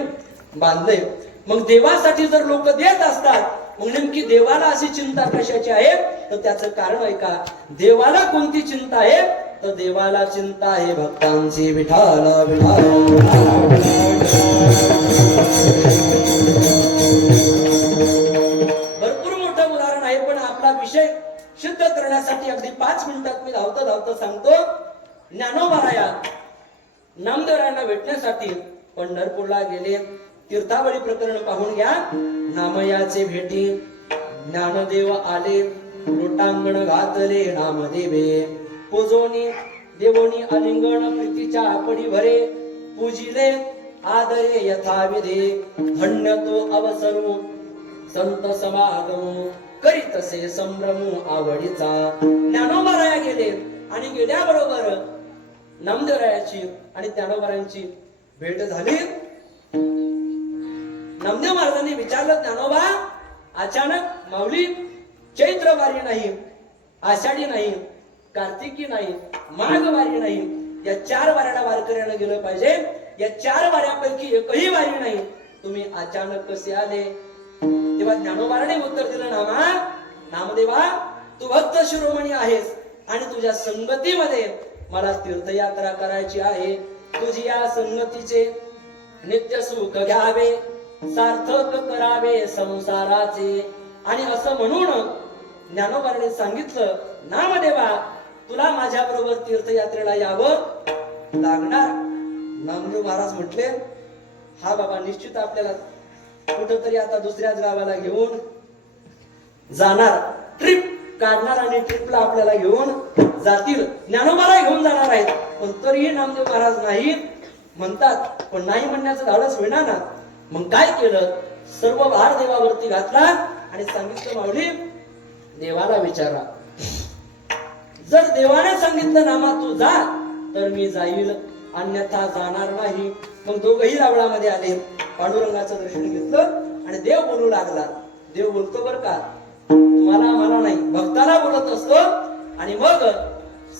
बांधलंय. मग देवासाठी जर लोक देत असतात, मग नेमकी देवाला अशी चिंता कशाची आहे? तर त्याचं कारण ऐका. देवाला कोणती चिंता आहे? तर देवाला चिंता आहे भक्तांची. विठाला विठाला. भरपूर मोठं उदाहरण आहे, पण आपला विषय सिद्ध करण्यासाठी अगदी 5 मिनिटात मी धावता सांगतो. ज्ञानोबाराया नामदेवरायांना भेटण्यासाठी पंढरपूरला गेले. तीर्थावळी प्रकरण पाहून घ्या. नामयाचे भेटी, ज्ञानदेव आले, लोटांगण घातले नामदेवे, पूजोनी देवोनी अलिंगण प्रीतीच्या आपडी भरे, पूजिले आदरे यथाविधे, धन्य तो अवसरू संत समागम, करीतसे संभ्रमू आवडीचा. ज्ञानोबाराया गेले आणि गेल्याबरोबर नामदेवरायाची आणि ज्ञानोबारायांची भेट झाली. नामदेव महाराजांनी विचारलं, ज्ञानोबा, अचानक माऊली चैत्र वारी नाही, आषाढी नाही, कार्तिकी नाही, माघ वारी नाही, या 4 वाऱ्याला वारकऱ्यानं गेलं पाहिजे. या 4 वाऱ्यापैकी एकही वारी नाही, तुम्ही अचानक कसे आले? तेव्हा ज्ञानोबाराने उत्तर दिलं, नामदेवा, तू भक्त शिरोमणी आहेस आणि तुझ्या संगतीमध्ये मला तीर्थयात्रा करायची आहे. तुझी या संगतीचे नित्य सुख घ्यावे, सार्थक करावे संसाराचे. आणि असं म्हणून ज्ञानोबाराने सांगितलं, नामदेवा, तुला माझ्या बरोबर तीर्थयात्रेला यावं लागणार. नामदेव महाराज म्हटले, हा बाबा निश्चित आपल्याला कुठंतरी आता दुसऱ्याच गावाला घेऊन जाणार, ट्रिप काढणार आणि ट्रिपला आपल्याला घेऊन जातील, ज्ञानोबाला घेऊन जाणार आहेत. पण तरीही नामदेव महाराज नाही म्हणतात. पण नाही म्हणण्याचं धाडस होईना ना. मग काय केलं, सर्व भार देवावरती घातला आणि सांगितलं, माऊली देवाला विचारा, जर देवाने सांगितलं नामा तू जा तर मी जाईल, अन्यथा जाणार नाही. मग दोघही रावळामध्ये आले, पांडुरंगाचं दर्शन घेतलं आणि देव बोलू लागला. देव बोलतो बर का, तुम्हाला आम्हाला नाही, भक्ताला बोलत असतो. आणि मग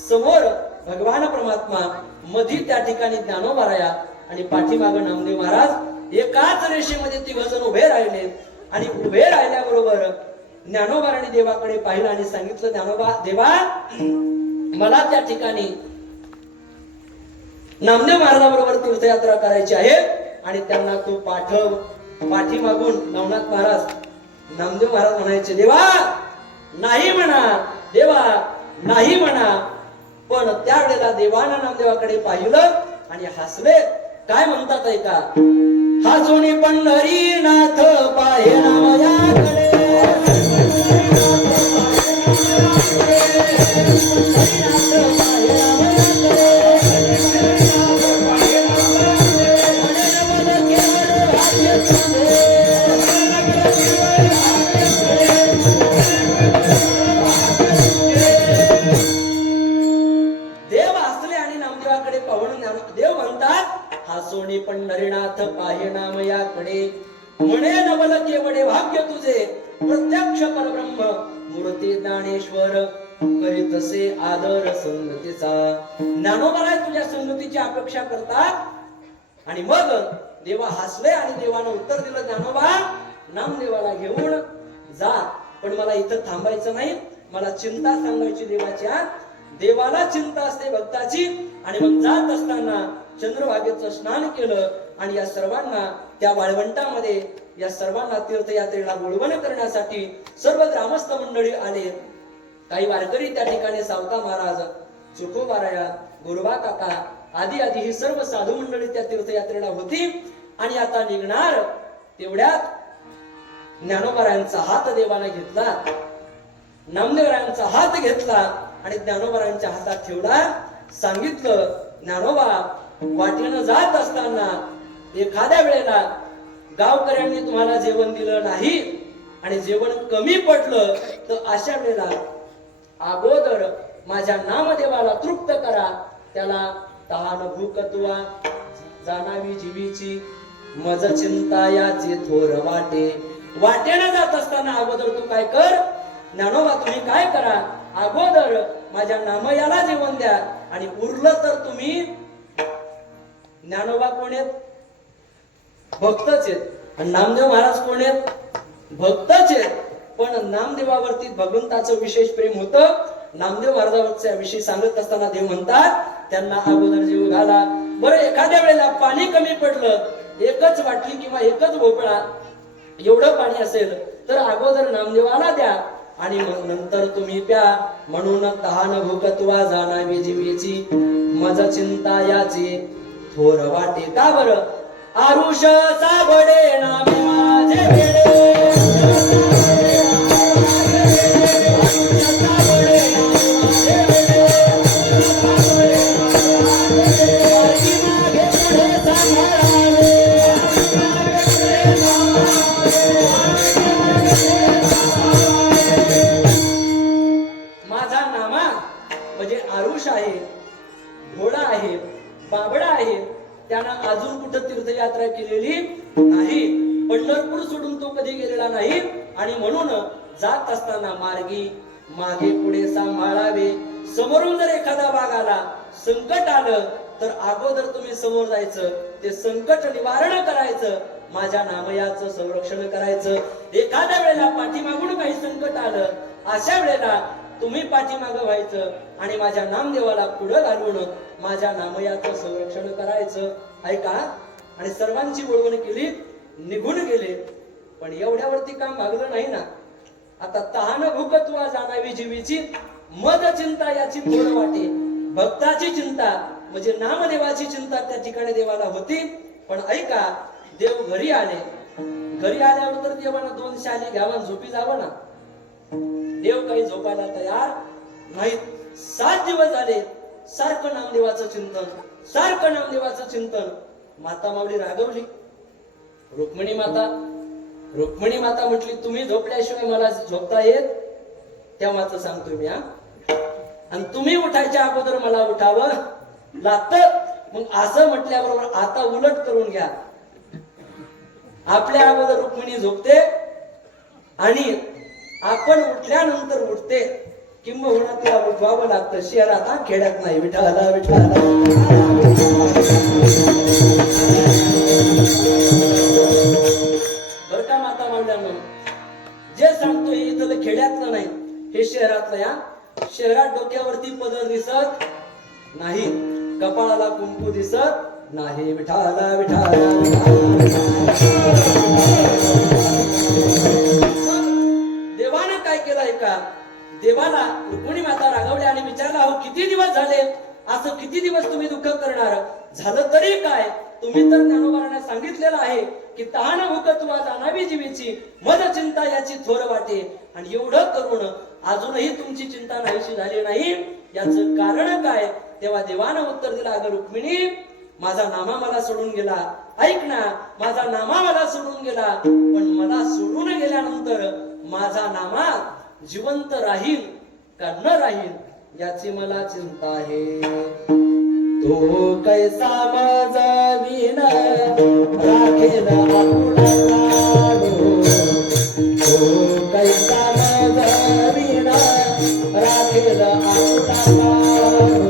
समोर भगवान परमात्मा, मधी त्या ठिकाणी ज्ञानोबाराया आणि पाठीमागं नामदेव महाराज एकाच रेषेमध्ये तिघ जण उभे राहिले. आणि उभे राहिल्याबरोबर ज्ञानोबाराने देवाकडे पाहिलं आणि सांगितलं, ज्ञानोबा देवा, मला त्या ठिकाणी नामदेव महाराजाबरोबर तीर्थयात्रा करायची आहे आणि त्यांना तू पाठव. पाठीमागून नवनाथ महाराज, नामदेव महाराज म्हणायचे, देवा नाही म्हणा, देवा नाही म्हणा. पण त्यावेळेला देवानं नामदेवाकडे पाहिलं आणि हसले. काय म्हणतात ऐका, हसुनी पंढरीनाथ पाहे नामयाकडे, सोनी पंढरीनाथ पाहे नामयाकडे, म्हणे नवल केवढे भाग्य तुझे, प्रत्यक्ष परब्रह्म मूर्ती ज्ञानेश्वर, करीतसे आदर संगतीचा. ज्ञानोबा तुझ्या संगतीची अपेक्षा करतात. आणि मग देवा हसले आणि देवानं उत्तर दिलं, ज्ञानोबा नामदेवाला घेऊन जा, पण मला इथं थांबायचं नाही, मला चिंता सांगायची देवाच्या. देवाला चिंता असते भक्ताची. आणि मग जात असताना चंद्रभागेचं स्नान केलं आणि या सर्वांना त्या वाळवंटामध्ये, या सर्वांना तीर्थयात्रेला बोलवण करण्यासाठी सर्व ग्रामस्थ मंडळी आले. काही वारकरी त्या ठिकाणी, सावता महाराज, चुकोबाराया, गुरुबा काका आदी आदी ही सर्व साधू मंडळी त्या तीर्थयात्रेला होती. आणि आता निघणार तेवढ्यात ज्ञानोबारायांचा हात देवाने घेतला, नामदेवरायांचा हात घेतला आणि ज्ञानोबारायांच्या हातात ठेवला. सांगितलं, ज्ञानोबा वाटेनं जात असताना एखाद्या वेळेला गावकऱ्यांनी तुम्हाला जेवण दिलं नाही आणि जेवण कमी पडलं तर अशा वेळेला अगोदर माझ्या नामदेवाला तृप्त करा, त्याला तहान भूक तुवा जाणावी जीवीची, मज चिंता याची थोर वाटे. वाटेनं जात असताना अगोदर तू काय कर, ज्ञानोबा तुम्ही काय करा, अगोदर माझ्या नामयाला जेवण द्या आणि उरलं तर तुम्ही. ज्ञानोबा कोण आहेत, भक्तच आहेत. आणि नामदेव महाराज कोण आहेत, भक्तच आहेत. पण नामदेवावरती भगवंताचं विशेष प्रेम होतं. नामदेव महाराजांच्या विषयी सांगत असताना देव म्हणतात, त्यांना अगोदर जीव घाला. बरं, एखाद्या वेळेला पाणी कमी पडलं, एकच वाटली किंवा एकच भोपळा एवढं पाणी असेल तर अगोदर नामदेवाला द्या आणि मग नंतर तुम्ही प्या. म्हणून तहान भूकत्वा जाणावी जीवीची, मज चिंता याची थोर वाटे. का बरं, आरुष साबडे नामे माझे वेडे, माझा नामा म्हणजे आरुष आहे, घोडा आहे, बाबडा आहे. त्यानं अजून कुठं तीर्थयात्रा केलेली नाही, पंढरपूर सोडून तो कधी गेलेला नाही. आणि म्हणून जात असताना मार्गी मागे पुढे सांभाळावे. समोरून जर एखादा वाघ आला, संकट आलं तर अगोदर तुम्ही समोर जायचं, ते संकट निवारण करायचं, माझ्या नामयाचं संरक्षण करायचं. एखाद्या वेळेला पाठीमागून काही संकट आलं, अशा वेळेला तुम्ही पाठीमागं व्हायचं आणि माझ्या नामदेवाला पुढं घालून माझ्या नामयाचं संरक्षण करायचं. ऐका, आणि सर्वांची बोलवण केली, निघून गेले. पण एवढ्यावरती काम भागलं नाही ना. आता तहान भूकत्वा जाणावी जीवीची, मद चिंता याची थोड वाटे. भक्ताची चिंता म्हणजे नामदेवाची चिंता त्या ठिकाणी देवाला होती. पण ऐका, देव घरी आले. घरी आल्यावर तर देवाला 2 शाली घ्यावं, झोपी जावं ना. देव काही झोपायला तयार नाहीत. 7 दिवस झाले सारखं नामदेवाचं चिंतन, सारखं नामदेवाचं चिंतन. माता माऊली रागवली. रुक्मिणी माता म्हटली, तुम्ही झोपल्याशिवाय मला झोपता येत? तेव्हाच सांगतो मी, आणि तुम्ही उठायच्या अगोदर मला उठावं लागतं. मग असं म्हटल्याबरोबर आता उलट करून घ्या. आपल्या अगोदर रुक्मिणी झोपते आणि आपण उठल्यानंतर उठते. किंबहुना तिला उठवावं लागतं. शहरात, खेड्यात नाही. विठाला विठाला. बर का माता मावल्यांनो, जे सांगतो हे इथलं खेड्यातलं नाही, हे शहरातलं. या शहरात डोक्यावरती पदर दिसत नाही, कपाळाला कुंकू दिसत नाही. विठाला विठाला. देवाने काय केलंय का? देवाला रुक्मिणी माता रागवली आणि विचारला, अहो किती दिवस झाले, असं किती दिवस तुम्ही दुःख करणार? झालं तरी काय? तुम्ही तर ज्ञानोबाराने सांगितलेलं आहे की तहान भूक तुवा जाणावी जीवीची, मद चिंता याची थोर वाटे. आणि एवढं करून अजूनही तुमची चिंता नाहीशी झाली नाही, याचं कारण काय? तेव्हा देवानं उत्तर दिलं, अगं रुक्मिणी, माझा नामा मला सोडून गेला. ऐक ना, माझा नामा मला सोडून गेला, पण मला सोडून गेल्यानंतर माझा नामा जिवंत राहील का न राहील याची मला चिंता आहे. तो कैसा माझावीन राखेल आपुला लाडो. तो कैसा माझावीन राखेल आपुला लाडो.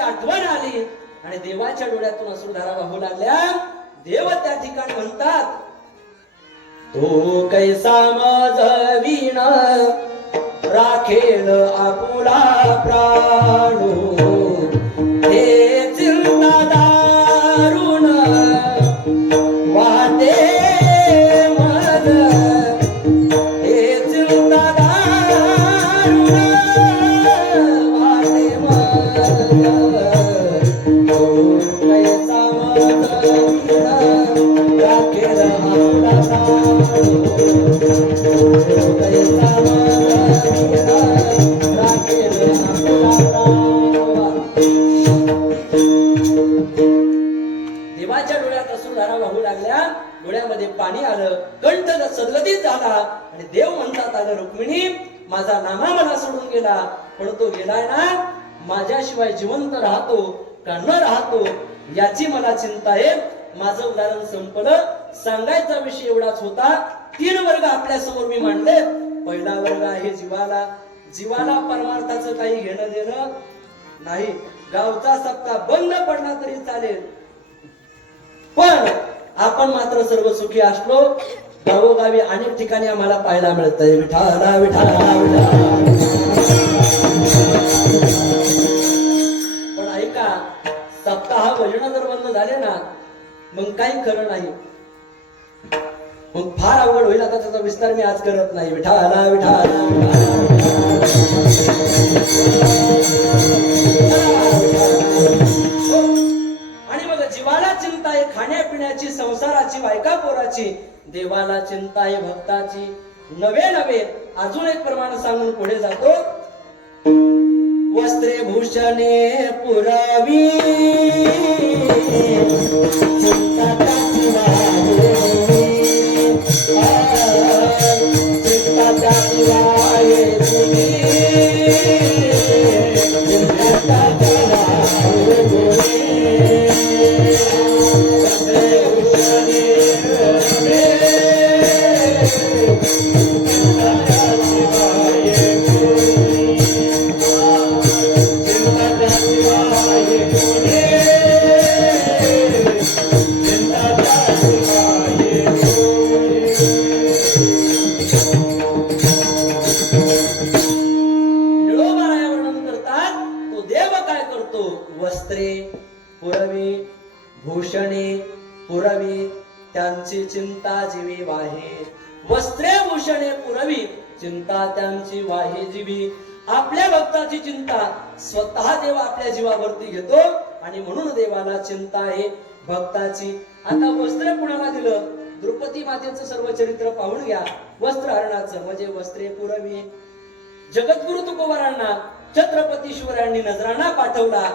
आठवण आली आणि देवाच्या डोळ्यातून अश्रुधारा वाहू लागल्या. देव त्या ठिकाणी म्हणतात, तो कैसा माझवीण राखेल आपुला प्राणो. हे चिंता दारुण वाटे मद. हे चिंता दारुण वाटे मद. तो कैसा माझवीण राखेल आपुला प्राणो. देवाच्या डोळ्यात अश्रुधारा वाहू लागल्या, डोळ्यामध्ये पाणी आलं, कंठ सदगदित झाला आणि देव म्हणतात, अगं रुक्मिणी, माझा नामा मला सोडून गेला, पण तो गेलाय ना, माझ्याशिवाय जिवंत राहतो का न राहतो याची मला चिंता आहे. माझं उदाहरण संपलं. सांगायचा विषय एवढाच होता. 3 वर्ग आपल्या समोर मी मांडले. पहिला वर्ग आहे जीवाला. जीवाला परमार्थाचं काही घेणं देणं नाही. गावचा सप्ताह बंद पडला तरी चालेल, पण आपण मात्र सर्व सुखी असलो. गावोगावी अनेक ठिकाणी आम्हाला पाहायला मिळतंय विठाला विठाला विठाला. पण ऐका, सप्ताह भजन जर बंद झाले ना, मग काही खरं नाही. मग फार अवघड होईल. आता त्याचा विस्तार मी आज करत नाही. विठाला विठाला आणि मग जीवाला चिंता आहे खाण्यापिण्याची संसाराची बायका पोराची देवाला चिंता आहे भक्ताची नवे नवे अजून एक प्रमाण सांगून पुढे जातो वस्त्रे भूषणे पुरावी चिंता त्याची वाहे, चिंता त्याची वाहे तुझी, चिंता त्याची वाहे तुझी. वस्त्रे भूषणे पुरावी, चिंता त्याची वाहे तुझी. वस्त्रे पुरवी भूषणे पुरवी त्यांची चिंता जीवी वाहे वस्त्रे भूषणे पुरवी चिंता त्यांची वाहे जीवी आपल्या भक्ताची चिंता स्वतः देव आपल्या जीवावरती घेतो आणि म्हणून देवाला चिंता आहे भक्ताची. आता वस्त्र कुणाला दिलं द्रौपदी मातेचं सर्व चरित्र पाहून घ्या. वस्त्र हरणाचं म्हणजे वस्त्रे पुरवी. जगद्गुरु तुकोबारांना छत्रपती शिवरायांनी नजराणा पाठवला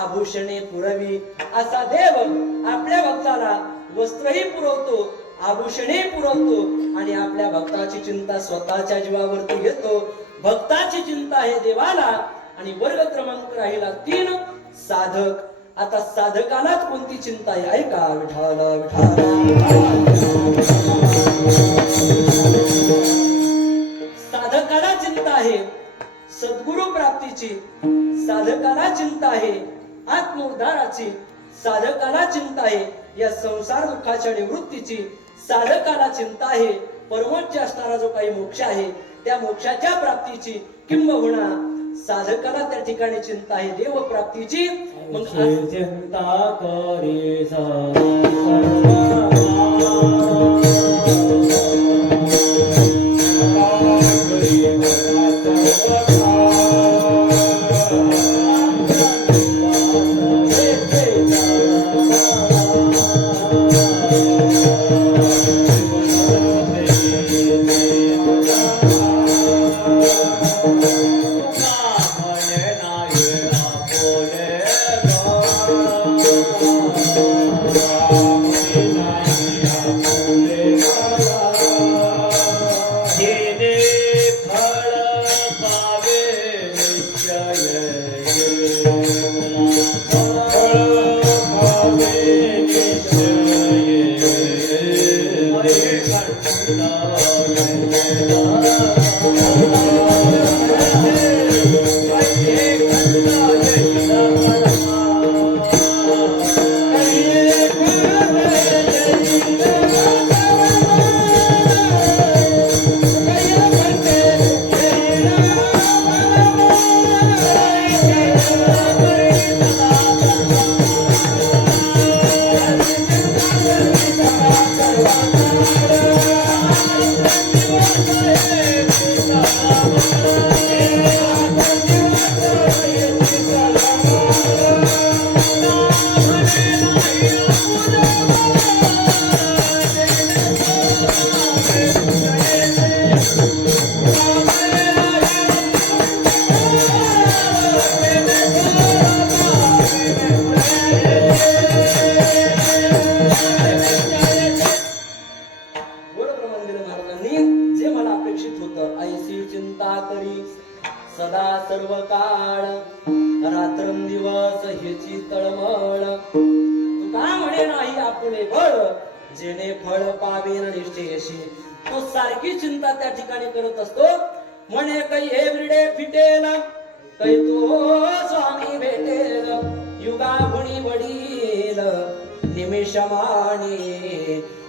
आभूषणे पुरवी. असा देव आपल्या भक्ताला वस्त्रही पुरवतो आभूषणे पुरवतो आणि आपल्या भक्ताची चिंता स्वतःच्या जीवावरती घेतो. भक्ताची चिंता आहे देवाला. आणि वर्ग क्रमांक राहिला 3 साधक. आता साधकालाच कोणती चिंता आहे ऐका विठाल साधकाला चिंता आहे सद्गुरु प्राप्तीची साधकाला चिंता आहे आत्मोद्धाराची साधकाला चिंता आहे या संसार दुःखाच्या निवृत्तीची साधकाला चिंता आहे परमोच्च असणारा जो काही मोक्ष आहे त्या मोक्षाच्या प्राप्तीची किंबहुना साधकाला त्या ठिकाणी चिंता आहे देव प्राप्तीची. मग चिंता करी सदा सर्व काळ रात्रंदिवस ह्याची तळमळ तुका म्हणे नाही आपले बळ जेणे फळ पावेन निश्चयशी तो सारखी चिंता त्या ठिकाणी करत असतो. म्हणे काही एव्हरीडे फिटेल काही तो स्वामी भेटेल युगाभुणी वडील निमिषमाने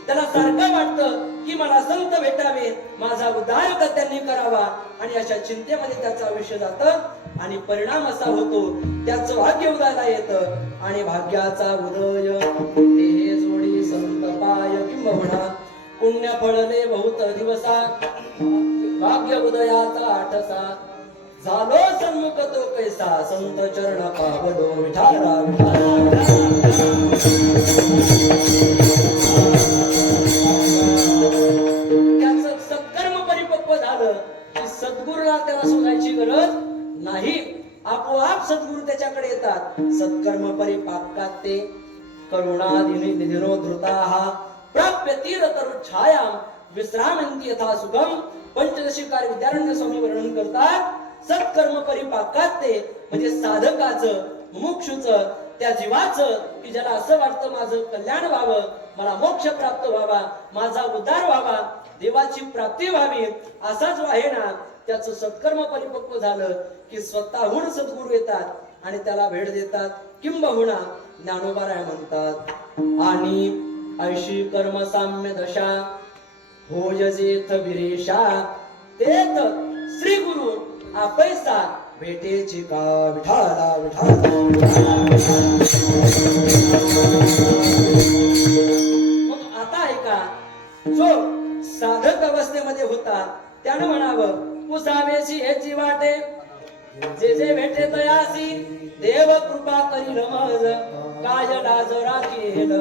त्याला सारखं वाटतं की मला संत भेटावे माझा उद्धार त्यांनी करावा आणि अशा चिंतेमध्ये त्याचं आयुष्य जातं आणि परिणाम असा होतो त्याचं भाग्य उदयाला येतं आणि भाग्याचा उदय हे जोडी संत पाय किंबहुना पुण्य फळले बहुत दिवसा भाग्य उदयाचा आठसा झालो सन्मुख तो कैसा संत चरण पावलो विठाला विठाला त्याचं सत्कर्म परिपक्व झालं की सद्गुरूला त्याला शोधायची गरज नाही, आपोआप सद्गुरू त्याच्याकडे येतात. सत्कर्म परिपाकात ते करुणादिनी निधिरो धृताः प्राप्य तीरतरु छायां विश्रामंती यथा सुखम. पंचदशी कार्य विद्यारण्य स्वामी वर्णन करतात. सत्कर्म परिपाकात ते म्हणजे साधकाचं, मुमुक्षुचं, त्या जीवाचं की ज्याला असं वाटतं माझं कल्याण व्हावं, मला मोक्ष प्राप्त व्हावा, माझा उद्धार व्हावा, देवाची प्राप्ती व्हावी, असा जो आहे ना त्याचं सत्कर्म परिपक्व झालं की स्वतःहून सद्गुरू येतात आणि त्याला भेट देतात. किंबहुना ज्ञानोबाराय म्हणतात आणि ऐशी कर्म साम्य दशा होयजेथ विरेशा तेथ श्री गुरु आपैसा भेटेची का विठाला विठाला. मग आता आहे का जो साधक अवस्थेमध्ये होता त्यानं म्हणावं पुसावेशी याची वाटे जे जे भेटे तयासी देव कृपा करी रमज काय लाज राखील.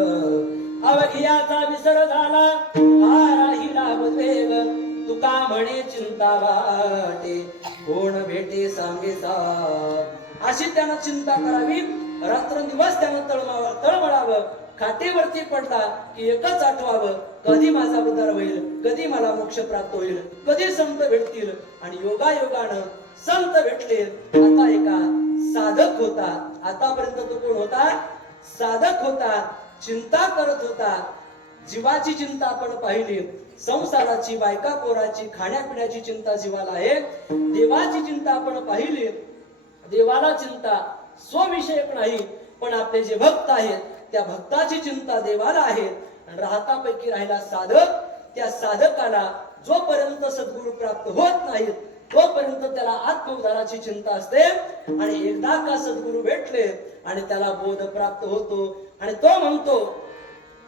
अवघियाचा विसर झाला हा राहिला वेग तुका म्हणे चिंता वाटे कोण भेटे सांगे साथ. अशी त्यानं चिंता करावी, रात्रंदिवस त्यानं तळमळावं. खाटेवरती पडला की एकच आठवावं कधी माझा उद्धार होईल, कधी मला मोक्ष प्राप्त होईल, कधी संत भेटतील. आणि योगायोगानं संत भेटले. आता एका साधक होता. आतापर्यंत तो कोण होता? साधक होता, चिंता करत होता. जीवाची चिंता आपण पाहिली, संसाराची, बायका पोराची, खाण्यापिण्याची चिंता जीवाला आहे. देवाची चिंता आपण पाहिली, देवाला चिंता स्वविषयक नाही, पण आपले जे भक्त आहेत त्या भक्ताची चिंता देवाला आहे. आणि राहतापैकी राहिला साधक. त्या साधकाला जोपर्यंत सद्गुरू प्राप्त होत नाहीत तोपर्यंत त्याला आत्मोद्धाराची चिंता असते. आणि एकदा का सद्गुरू भेटले आणि त्याला बोध प्राप्त होतो आणि तो म्हणतो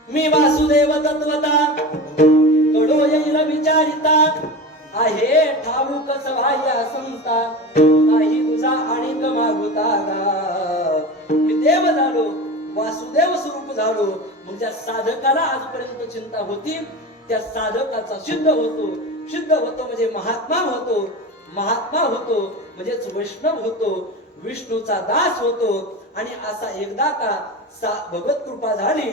मी वासुदेव तत्वता कडो येईल विचारिता आहे ठाऊक सवाया संता नाही तुझा आणिक मागुता गा. मी देव झालो, वासुदेव स्वरूप झालो. मग ज्या साधकाला आजपर्यंत चिंता होती त्या साधकाचा सिद्ध होतो. सिद्ध होतो म्हणजे महात्मा होतो. महात्मा होतो म्हणजेच वैष्णव होतो, विष्णूचा दास होतो. आणि असा एकदा का भगवत कृपा झाली,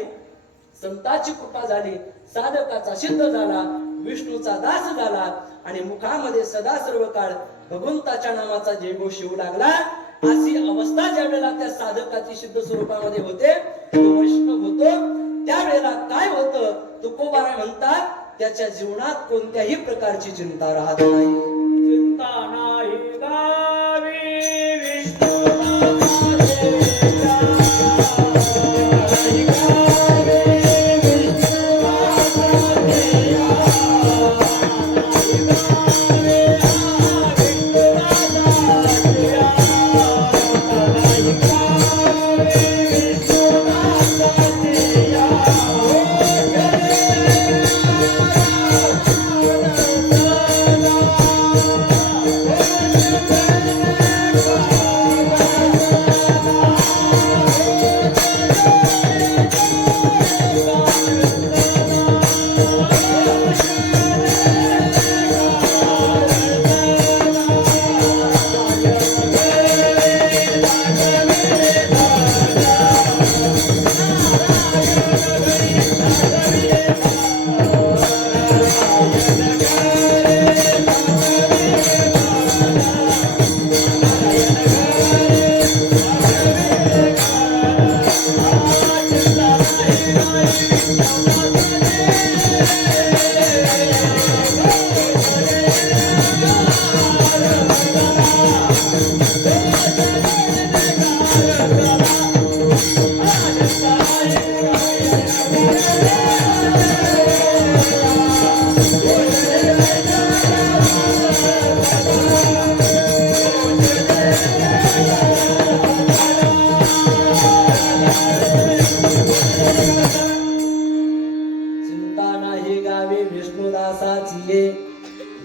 संताची कृपा झाली, साधकाचा सिद्ध झाला, विष्णूचा दास झाला आणि मुखामध्ये सदा सर्व काळ भगवंताच्या नामाचा जयघोष येऊ लागला. अशी अवस्था ज्या वेळेला त्या साधकाची सिद्ध स्वरूपामध्ये होते, तो वैष्णव होतो. त्यावेळेला काय होतं? तुकोबाराय म्हणतात त्याच्या जीवनात कोणत्याही प्रकारची चिंता राहत नाही. चिंता नाही गावी विष्णू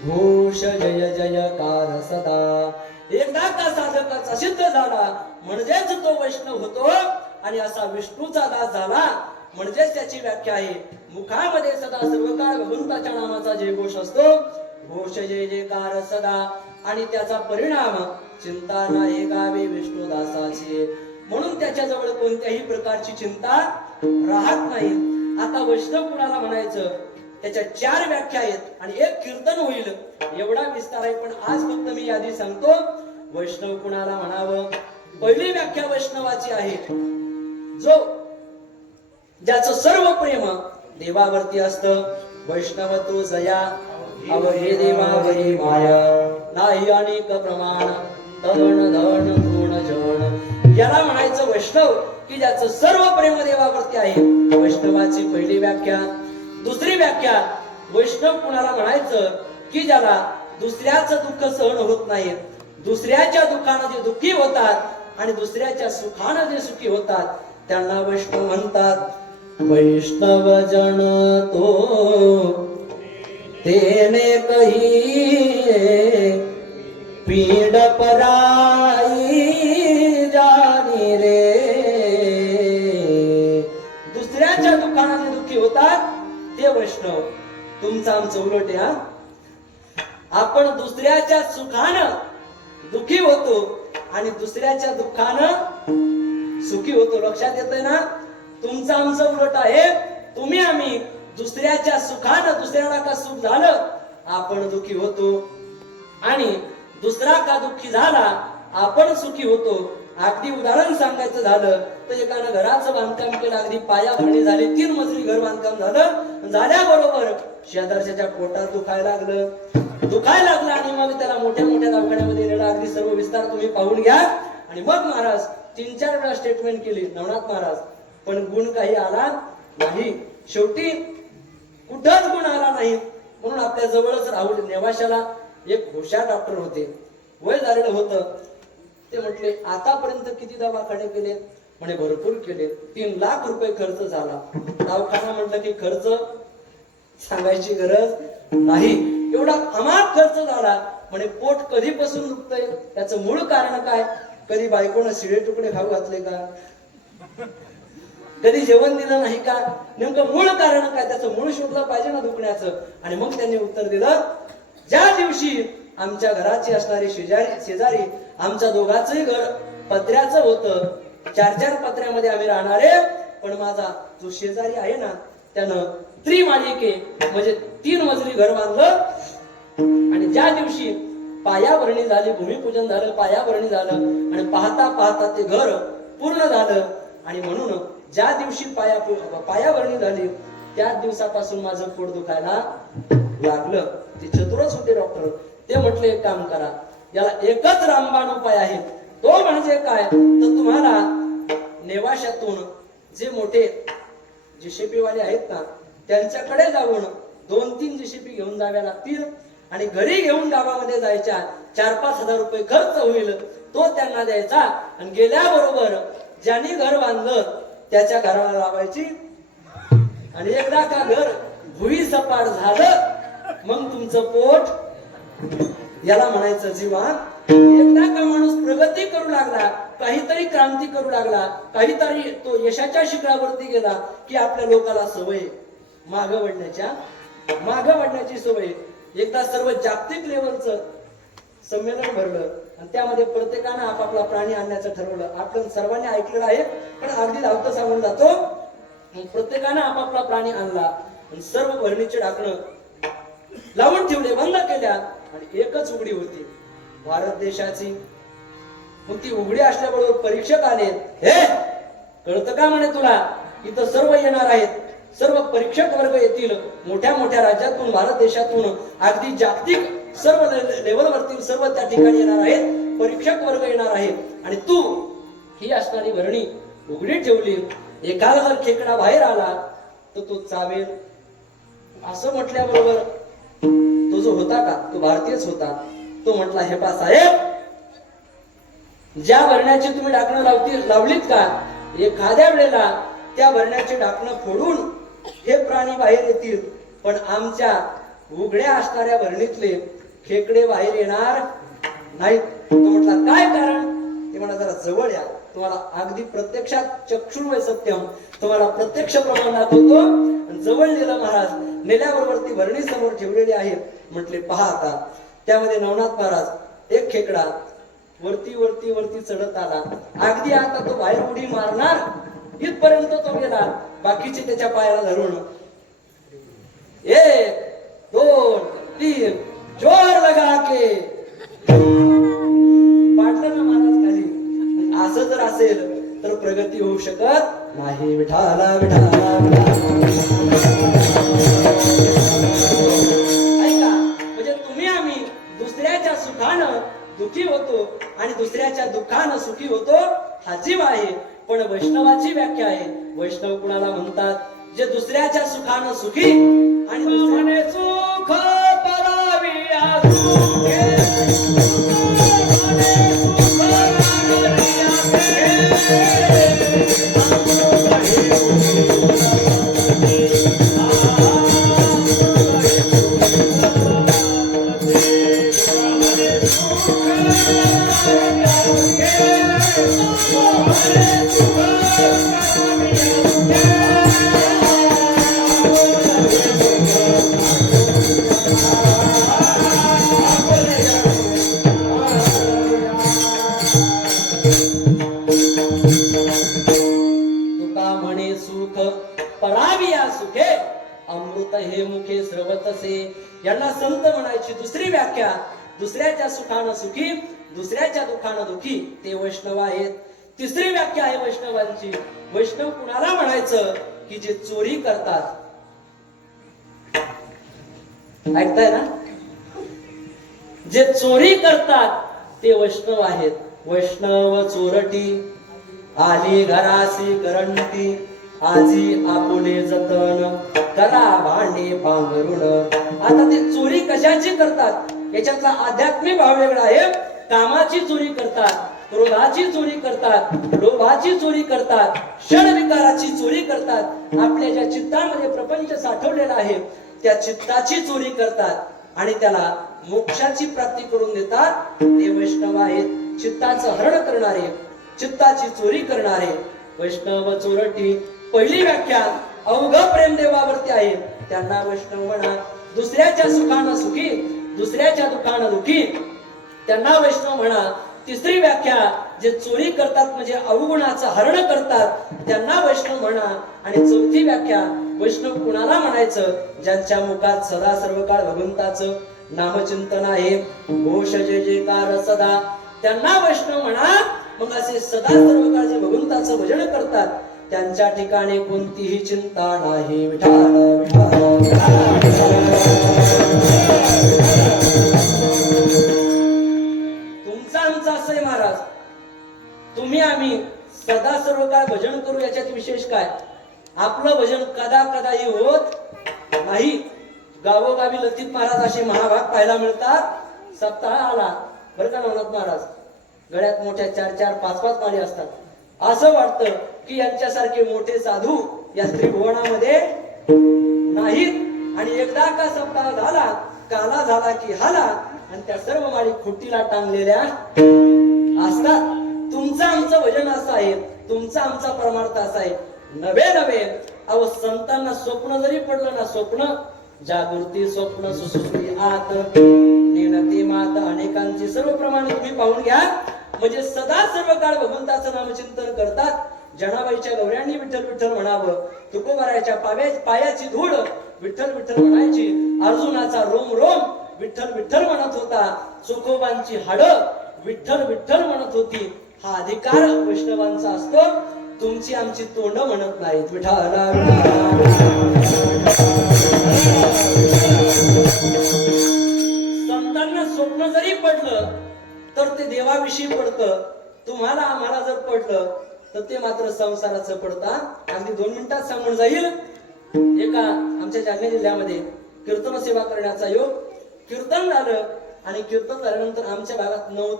घोष जय जयकार सदा. एकदा का साधकाचा सिद्ध झाला म्हणजेच तो वैष्णव होतो. आणि असा विष्णूचा दास झाला म्हणजेच त्याची व्याख्या आहे मुखामध्ये सदा सर्वकाळ भगवंताच्या नामाचा जय घोष असतो घोष जय जयकार सदा आणि त्याचा परिणाम चिंता नाही गावे विष्णुदासाची म्हणून त्याच्याजवळ कोणत्याही प्रकारची चिंता राहत नाही आता वैष्णव कुणाला म्हणायचं त्याच्या 4 व्याख्या आहेत आणि एक कीर्तन होईल एवढा विस्तार आहे पण आज फक्त मी यादी सांगतो वैष्णव कुणाला म्हणावं पहिली व्याख्या वैष्णवाची आहे जो ज्याचं सर्व प्रेम देवावरती असतं वैष्णव तो जया अवघे देवावरी माया नाही अनेक प्रमाण धन धन गुण जन याला म्हणायचं वैष्णव की ज्याचं सर्व प्रेम देवावरती आहे वैष्णवाची पहिली व्याख्या दुसरी व्याख्या वैष्णव कुणाला म्हणायचं की ज्याला दुसऱ्याचं दुःख सहन होत नाही दुसऱ्याच्या दुःखानं जे दुःखी होतात आणि दुसऱ्याच्या सुखानं जे सुखी होतात त्यांना वैष्णव म्हणतात वैष्णव जन तो तेने कही पीड पराई जानी रे दुसऱ्याच्या दुःखानं जे दुःखी होतात ते वैष्णव तुमचं आमचं उलट आहे आपण दुसऱ्याच्या सुखानं दुःखी होतो आणि दुसऱ्याच्या दुःखानं सुखी होतो लक्षात येतंय ना तुमचं आमचं उलट आहे तुम्ही आम्ही दुसऱ्याच्या सुखानं दुसऱ्याला का सुख झालं आपण दुःखी होतो आणि दुसरा का दुःखी झाला आपण सुखी होतो अगदी उदाहरण सांगायचं झालं तर एकानं घराचं बांधकाम केलं अगदी पायाभरणी झाली 3 मजली घर बांधकाम झालं झाल्याबरोबर शेजारच्या पोटात दुखायला लागलं आणि मग त्याला मोठ्या मोठ्या दवाखान्यामध्ये नेलं अगदी सर्व विस्तार तुम्ही पाहून घ्या आणि मग महाराज 3-4 वेळा स्टेटमेंट केली नवनाथ महाराज पण गुण काही आला नाही शेवटी कुठंच गुण आला नाही म्हणून आपल्या जवळच राहुल नेवाशाला एक हुशार डॉक्टर होते वय झालेलं होतं ते म्हटले आतापर्यंत किती दवाखाने केले म्हणे भरपूर केले 3 लाख रुपये खर्च झाला दवाखाना म्हटलं की खर्च सांगायची गरज नाही एवढा अमाप खर्च झाला म्हणे पोट कधीपासून दुखतंय त्याचं मूळ कारण काय कधी बायकोनं शिळे तुकडे खाऊ घातले का कधी जेवण दिलं नाही का नेमकं मूळ कारण काय त्याचं मूळ शोधलं पाहिजे ना दुखण्याचं आणि मग त्यांनी उत्तर दिलं ज्या दिवशी आमच्या घराची असणारी शेजारी आमच्या दोघांचंही घर पत्र्याचं होतं 4-4 पत्र्यामध्ये आम्ही राहणारे पण माझा जो शेजारी आहे ना त्यानं त्रिमालिके म्हणजे 3 मजली घर बांधलं आणि ज्या दिवशी पायाभरणी झाली भूमिपूजन झालं पायाभरणी झालं आणि पाहता पाहता ते घर पूर्ण झालं आणि म्हणून ज्या दिवशी पायाभरणी झाली त्याच दिवसापासून माझं पोट दुखायला लागलं ते चतुरच होते डॉक्टर ते म्हटले एक काम करा याला एकच रामबाण उपाय आहे तो म्हणजे काय तर तुम्हाला नेवाशातून जे मोठे जेसीपी वाले आहेत ना त्यांच्याकडे जाऊन 2-3 जेसीपी घेऊन जाव्या लागतील आणि घरी घेऊन गावामध्ये जायच्या 4-5 हजार रुपये खर्च होईल तो त्यांना द्यायचा आणि गेल्याबरोबर ज्यांनी घर बांधलं त्याच्या घराला लावायची आणि एकदा का घर भुई सपाट झालं मग तुमचं पोट याला म्हणायचं जीवन एकदा का माणूस प्रगती करू लागला काहीतरी क्रांती करू लागला काहीतरी तो यशाच्या शिखरावरती गेला की आपल्या लोकाला सवय मागं वळण्याची सवय एकदा सर्व जागतिक लेवलचं संमेलन भरलं आणि त्यामध्ये प्रत्येकानं आपापला प्राणी आणण्याचं ठरवलं आपण सर्वांनी ऐकलेलं आहे पण अगदी धावतं सांगून जातो प्रत्येकानं आपापला प्राणी आणला आणि सर्व भरणीचे ढाकणं लावून ठेवले बंद केल्या आणि एकच उघडी होती भारत देशाची मग ती उघडी असल्याबरोबर परीक्षक आले हे कळतं का म्हणे तुला इथं सर्व येणार आहेत सर्व परीक्षक वर्ग येतील मोठ्या मोठ्या राज्यातून भारत देशातून अगदी जागतिक सर्व लेवलवरती सर्व त्या ठिकाणी येणार आहेत परीक्षक वर्ग येणार आहे आणि तू ही असणारी भरणी उघडी ठेवली एकाला जर खेकडा बाहेर आला तर तो चावेल असं म्हटल्याबरोबर तो जो होता का तो भारतीयच होता तो म्हटला हे पा साहेब ज्या भरण्याची तुम्ही ढाकणं लावलीत का एखाद्या वेळेला त्या भरण्याचे ढाकणं फोडून हे प्राणी बाहेर येतील पण आमच्या उघड्या असणाऱ्या भरणीतले खेकडे बाहेर येणार नाहीत तो म्हटला काय कारण ते म्हणा जरा जवळ या तुम्हाला अगदी प्रत्यक्षात चक्षुर्वय सत्यम तुम्हाला प्रत्यक्ष प्रमाण दाखवतो. जवळ नेलं महाराज, नेल्याबरोबर ती भरणी समोर ठेवलेली आहे. म्हटले पहा आता. त्यामध्ये नवनाथ महाराज एक खेकडा वरती वरती वरती चढत आला. अगदी आता तो बाहेर उडी मारणार इथपर्यंत तो गेला. बाकीचे त्याच्या पायाला धरून 1 2 3 जोर लगा के पाडलं ना महाराज खाली. असं जर असेल तर प्रगती होऊ शकत नाही. विठाला विठाला ऐका, म्हणजे तुम्ही आम्ही दुसऱ्याच्या सुखानं दुखी होतो आणि दुसऱ्याच्या दुःखानं सुखी होतो हा जीव आहे. पण वैष्णवाची व्याख्या आहे. वैष्णव कुणाला म्हणतात? जे दुसऱ्याच्या सुखानं सुखी आणि दुसऱ्याने सुख परावी सुखे अमृत हे मुखे स्रवतसे. यांना संत म्हणायची दुसरी व्याख्या. दुसऱ्याच्या सुखानं सुखी, दुसऱ्याच्या दुःखानं दुखी ते वैष्णव आहेत. तिसरी व्याख्या आहे वैष्णवांची. वैष्णव कुणाला म्हणायचं? की जे चोरी करतात. ऐकताय ना? जे चोरी करतात ते वैष्णव आहेत. वैष्णव चोरटी आली घरासी करंटी आजी आपुले जतन करा भांडे पांघरुण. आता ते चोरी कशाची करतात? याच्यातला आध्यात्मिक भाव वेगळा आहे. कामाची चोरी करतात, क्रोधाची चोरी करतात, लोभाची चोरी करतात, षडविकाराची चोरी करतात. आपल्या ज्या चित्तामध्ये प्रपंच साठवलेला आहे त्या चित्ताची चोरी करतात आणि त्याला मोक्षाची प्राप्ती करून देतात. ते वैष्णव आहेत. चित्ताचं हरण करणारे, चित्ताची चोरी करणारे वैष्णव चोरटी. पहिली व्याख्या अवघ प्रेम देवावरती आहे, त्यांना वैष्णव म्हणा. दुसऱ्याच्या सुखानं सुखी, दुसऱ्याच्या दुःखानं दुःखी त्यांना वैष्णव म्हणा. तिसरी व्याख्या जे चोरी करतात म्हणजे अवगुणाचं हरण करतात त्यांना वैष्णव म्हणा. आणि चौथी व्याख्या वैष्णव कुणाला म्हणायचं? ज्यांच्या मुखात सदा सर्व काळ भगवंताचं नामचिंतन आहे, घोष जय जयकार सदा, त्यांना वैष्णव म्हणा. मग असे सदा सर्व काळ जे भगवंताचं भजन करतात त्यांच्या ठिकाणी कोणतीही चिंता नाही. विठाल तुमचा आमचा असंय महाराज. तुम्ही आम्ही सदा सर्व काळ भजन करू याच्यात विशेष काय? आपलं भजन कदा कदाही होत नाही. गावोगावी लतीत महाराज असे महाभाग पाहायला मिळतात. सप्ताह आला बरं का नवनाथ महाराज, गळ्यात मोठ्या 4-4, 5-5 माळी असतात. असं वाटतं की यांच्यासारखे मोठे साधू या त्रिभुवनामध्ये नाहीत. आणि एकदा का सप्ताह झाला, काला झाला की हाला, आणि त्या सर्व माळी खुटीला टांगलेल्या असतात. तुमचं आमचं भजन असं आहे, तुमचा आमचा परमार्थ असा आहे. नवे नवे अहो संतांना स्वप्न जरी पडलं ना, स्वप्न जागृती स्वप्न सुसुप्ती आत नेनती मात अनेकांची सर्व प्रमाणे तुम्ही पाहून घ्या. म्हणजे सदा सर्व काळ भगवंताचं नामचिंतन करतात. जनाबाईच्या गौऱ्यांनी विठ्ठल विठ्ठल म्हणावं, तुकोबाराच्या पायाची धूळ विठ्ठल विठ्ठल म्हणायची. अर्जुनाचा रोम रोम विठ्ठल विठ्ठल म्हणत होता. चोखोबांची हाडं विठ्ठल विठ्ठल म्हणत होती. हा अधिकार वैष्णवांचा असतो. तुमची आमची तोंड म्हणत नाहीत. विठाला संतांना स्वप्न जरी पडलं तर ते देवाविषयी पडतं. तुम्हाला आम्हाला जर पडलं तर ते मात्र संसाराचं पडतं. अगदी 2 मिनिटात सांगून जाईल. एका आमच्या जालना जिल्ह्यामध्ये कीर्तन सेवा करण्याचा योग. कीर्तन झालं आणि कीर्तन झाल्यानंतर आमच्या भागात 9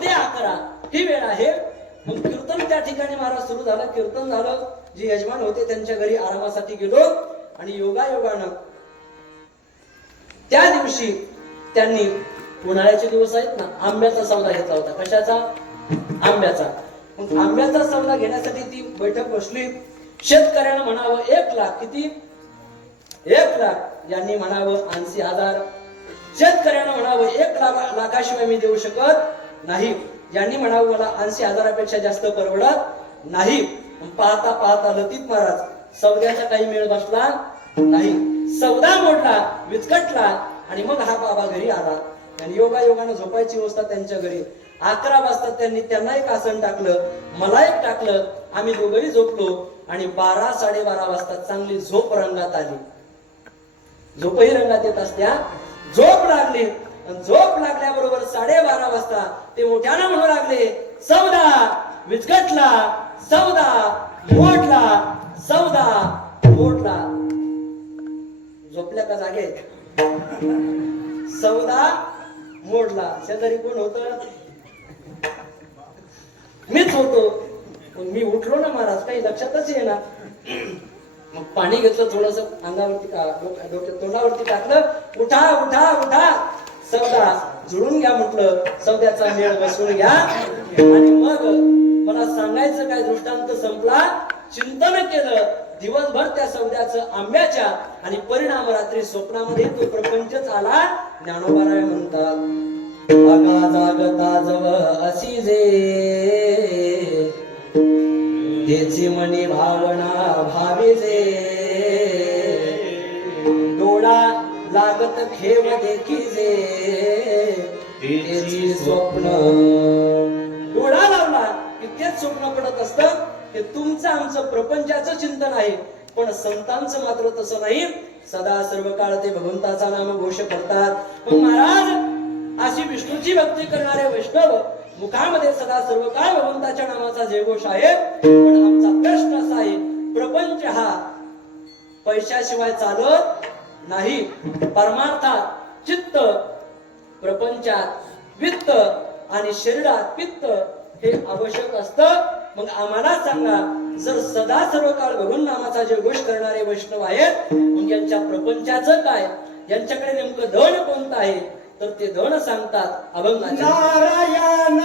ते 11 ही वेळ आहे. मग कीर्तन त्या ठिकाणी महाराज सुरू झालं. कीर्तन झालं. जे यजमान होते त्यांच्या घरी आरामासाठी गेलो आणि योगायोगानं त्या दिवशी त्यांनी उन्हाळ्याचे दिवस आहेत ना, आंब्याचा सौदा घेतला होता. कशाचा? आंब्याचा. मग आंब्याचा सौदा घेण्यासाठी ती बैठक बसली. शेतकऱ्यानं म्हणावं 1,00,000. किती? 1,00,000. यांनी म्हणावं 80,000. शेतकऱ्यानं म्हणावं 1,00,000शिवाय मी देऊ शकत नाही. यांनी म्हणावं मला 80,000पेक्षा जास्त परवडत नाही. पाहता पाहता लतीफ महाराज सौद्याचा काही मेळ बसला नाही. सौदा मोडला, विचकटला आणि मग हा बाबा घरी आला. आणि योगायोगानं झोपायची व्यवस्था त्यांच्या घरी. 11 वाजता त्यांना एक आसन टाकलं, मला एक टाकलं. आम्ही दोघंही झोपलो आणि 12 साडेबारा वाजता चांगली झोप रंगात आली. झोपही रंगात येत असत्या. झोप लागली. झोप लागल्याबरोबर 12:30 वाजता ते मोठ्यानं म्हणू लागले, सौदा विचकटला, सौदा मोडला, सौदा मोडला. झोपल्या का जागे? सौदा मोडला. शेजारी कोण होत? मीच होतो. मी उठलो ना महाराज, काही लक्षातच ये ना. मग पाणी घेतलं, थोडस अंगावरती तोंडावरती टाकलं. उठा उठा उठा, सौदा जुळून घ्या म्हटलं. सौद्याचा मेळ बसवून घ्या. आणि मग मला सांगायचं काय, दृष्टांत संपला. चिंतन केलं दिवसभर त्या सौद्याचं, आंब्याच्या. आणि परिणाम रात्री स्वप्नामध्ये तो प्रपंचच आला. ज्ञानोबाराय म्हणतात, अगा जागता जव असी जे, त्याची मनी भावना भावी जे, डोळा लागत खेळ देखी जे, त्याची स्वप्न. डोळा लावला की तेच स्वप्न पडत असतं. ते तुमचं आमचं प्रपंचाचं चिंतन आहे. पण संतांचं मात्र तसं नाही. सदा सर्व काळ ते भगवंताचा नाम घोष करतात. मग महाराज अशी विष्णूची भक्ती करणारे वैष्णव मुखामध्ये सदा सर्व काळ भगवंताच्या नामाचा जयघोष आहे. पण आमचा प्रश्न असा आहे, प्रपंच हा पैशाशिवाय चालत नाही. परमार्थात चित्त, प्रपंचात वित्त आणि शरीरात पित्त हे आवश्यक असतं. मग आम्हाला सांगा, जर सदा सर्व काळ भगवंत नामाचा जयघोष करणारे वैष्णव आहेत, मग यांच्या प्रपंचाचं काय? यांच्याकडे नेमकं धन कोणतं आहे? तर ते धन सांगतात अभंगाचे. नारायण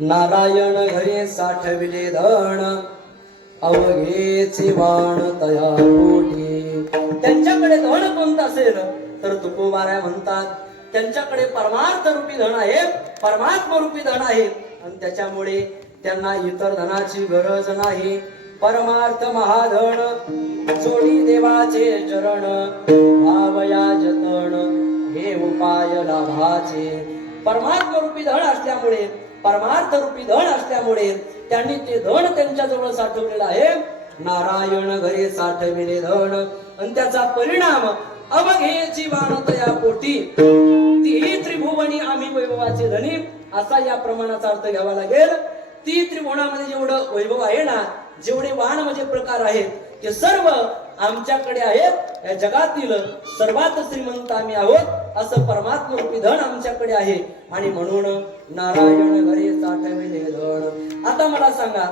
नारायण घरी साठविले धन अवघेचे वाण तया पोटी. त्यांच्याकडे धन कोणतं असेल तर तुकोबाऱ्या म्हणतात त्यांच्याकडे परमार्थ रूपी धन आहे, परमात्मा रूपी धन आहे आणि त्याच्यामुळे त्यांना इतर धनाची गरज नाही. परमार्थ महाधन जोडी देवाचे चरण भावया जतन हे उपाय लाभाचे. परमात्मा रूपी धन असल्यामुळे, परमार्थ रूपी धन असल्यामुळे त्यांनी ते धन त्यांच्या जवळ साठवलेलं आहे. नारायण घरी साठविले धन आणि त्याचा परिणाम अवघेची वाणतया पोटी. तीही त्रिभुवनी आम्ही वैभवाचे धनी असा या प्रमाणाचा अर्थ घ्यावा लागेल. ती त्रिभुवनामध्ये जेवढं वैभव आहे ना, जेवढे वाण म्हणजे प्रकार आहेत ते सर्व आमच्याकडे आहेत. या जगातील सर्वात श्रीमंत आम्ही आहोत असं परमात्मा रूपी धन आमच्याकडे आहे आणि म्हणून नारायण घरी साठविले धन. आता मला सांगा,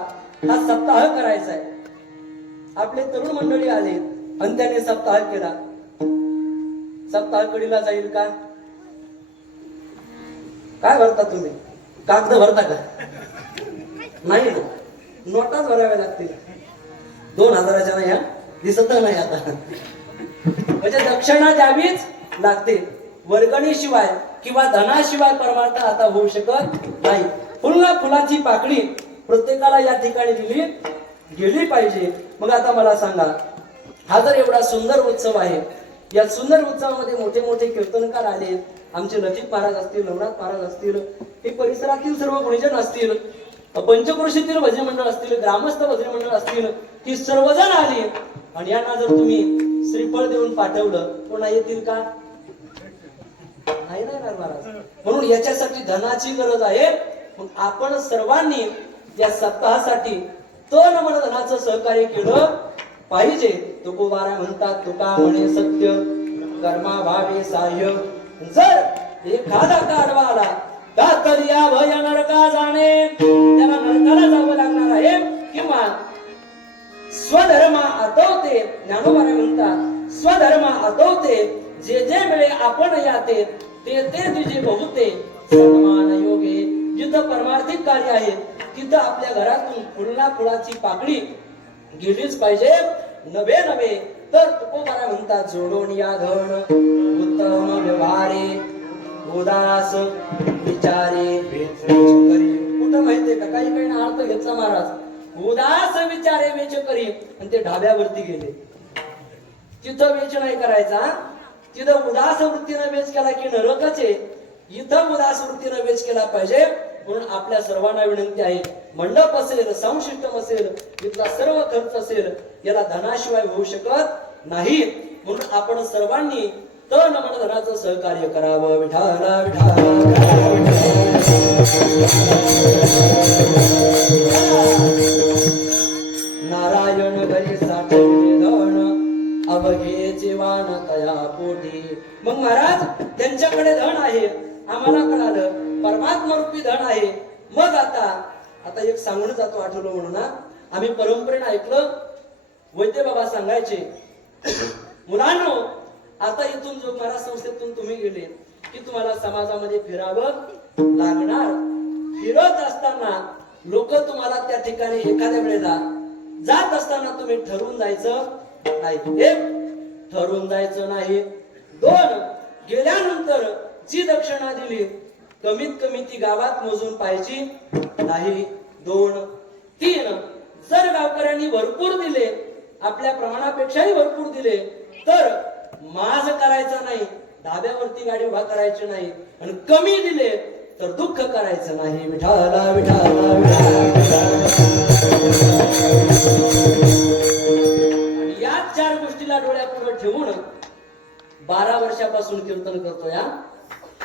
हा सप्ताह करायचा आहे. आपले तरुण मंडळी आले आणि त्याने सप्ताह केला. सप्ताह कडीला जाईल का? काय भरता तुम्ही? कागद भरता का? नाही ना, नोटाच भराव्या लागतील. 2000च्या नाही, ह्या दिसत नाही आता. म्हणजे दक्षिणा द्यावीच लागते. वर्गणीशिवाय किंवा धनाशिवाय परमार्थ आता होऊ शकत नाही. फुलाची पाकळी प्रत्येकाला या ठिकाणी दिली गेली पाहिजे. मग आता मला सांगा, हा जर एवढा सुंदर उत्सव आहे, या सुंदर उत्सवामध्ये मोठे मोठे कीर्तनकार आले, आमचे लतीफ महाराज असतील, नवनाथ महाराज असतील, हे परिसरातील सर्व गुणीजन असतील, पंचक्रोशीतील भजन मंडळ असतील, ग्रामस्थ भजन मंडळ असतील, ती सर्वजण आली आणि यांना जर तुम्ही श्रीफळ देऊन पाठवलं, कोणा येतील का? नाही ना महाराज. म्हणून याच्यासाठी धनाची गरज आहे. मग आपण सर्वांनी या सप्ताहासाठी तन मन धनाचं सहकार्य केलं पाहिजे. तुकोबारा म्हणतात, तुका म्हणे सत्य कर्मा भावे साह्य. जर एखादा काढवा आला का तर या भय नरका जाणे, त्याला नरकाला जावं लागणार आहे. किंवा स्वधर्म आतवते, ज्ञानोबाने म्हणतात स्वधर्म आतवते, जे जे वेळे आपण याते ते ते तुझे बहुते सन्मान योगे. जिथं परमार्थिक कार्य आहे तिथं आपल्या घरातून फुलाची पाकळी गेलीच पाहिजे. नवे नवे तर तुकोबारा म्हणतात, जोडून या धन उत्तम व्यवहारे उदास विचारे वेच करी. कुठं माहितीये का? काही काही अर्थ घेतला महाराज, उदास विचारे वेच करी आणि ते ढाब्यावरती गेले. तिथं वेच नाही करायचा. तिथं उदास वृत्तीनं वेच केला की नरकच आहे. इथं उदास वृत्तीनं वेच केला पाहिजे. म्हणून आपल्या सर्वांना विनंती आहे, मंडप असेल, साऊंड सिस्टम असेल, इथला सर्व खर्च असेल, याला धनाशिवाय होऊ शकत नाही. म्हणून आपण सर्वांनी तन मन धनाचं सहकार्य करावं. विठाला नारायण घरी साठविले धन अवघेचे वाण तया पोटी. मग महाराज त्यांच्याकडे धन आहे, आम्हाला कळालं परमात्मा रूपी धन आहे. मग आता एक सांगून जातो, आठवलं म्हणून ना, आम्ही परंपरेने ऐकलं, वैद्य बाबा सांगायचे, मुलांनो आता इथून जो महाराज संस्थेतून तुम्ही गेले की तुम्हाला समाजामध्ये फिरावं लागणार. फिरत असताना लोक तुम्हाला त्या ठिकाणी एखाद्या वेळेला जात असताना तुम्ही ठरवून जायचं नाही. एक, ठरवून जायचं नाही. दोन, गेल्यानंतर जी दक्षिणा दिली कमीत कमी ती गावात मोजून पाहिजे नाही. दोन, तीन, जर गावकऱ्यांनी भरपूर दिले, आपल्या प्रमाणापेक्षाही भरपूर दिले, तर माज करायचा नाही, धाब्यावरती गाडी उभा करायची नाही. आणि कमी दिले तर दुःख करायचं नाही. विठाला विठाला आणि या चार गोष्टीला डोळ्यापुढे ठेवून 12 वर्षापासून कीर्तन करतो. या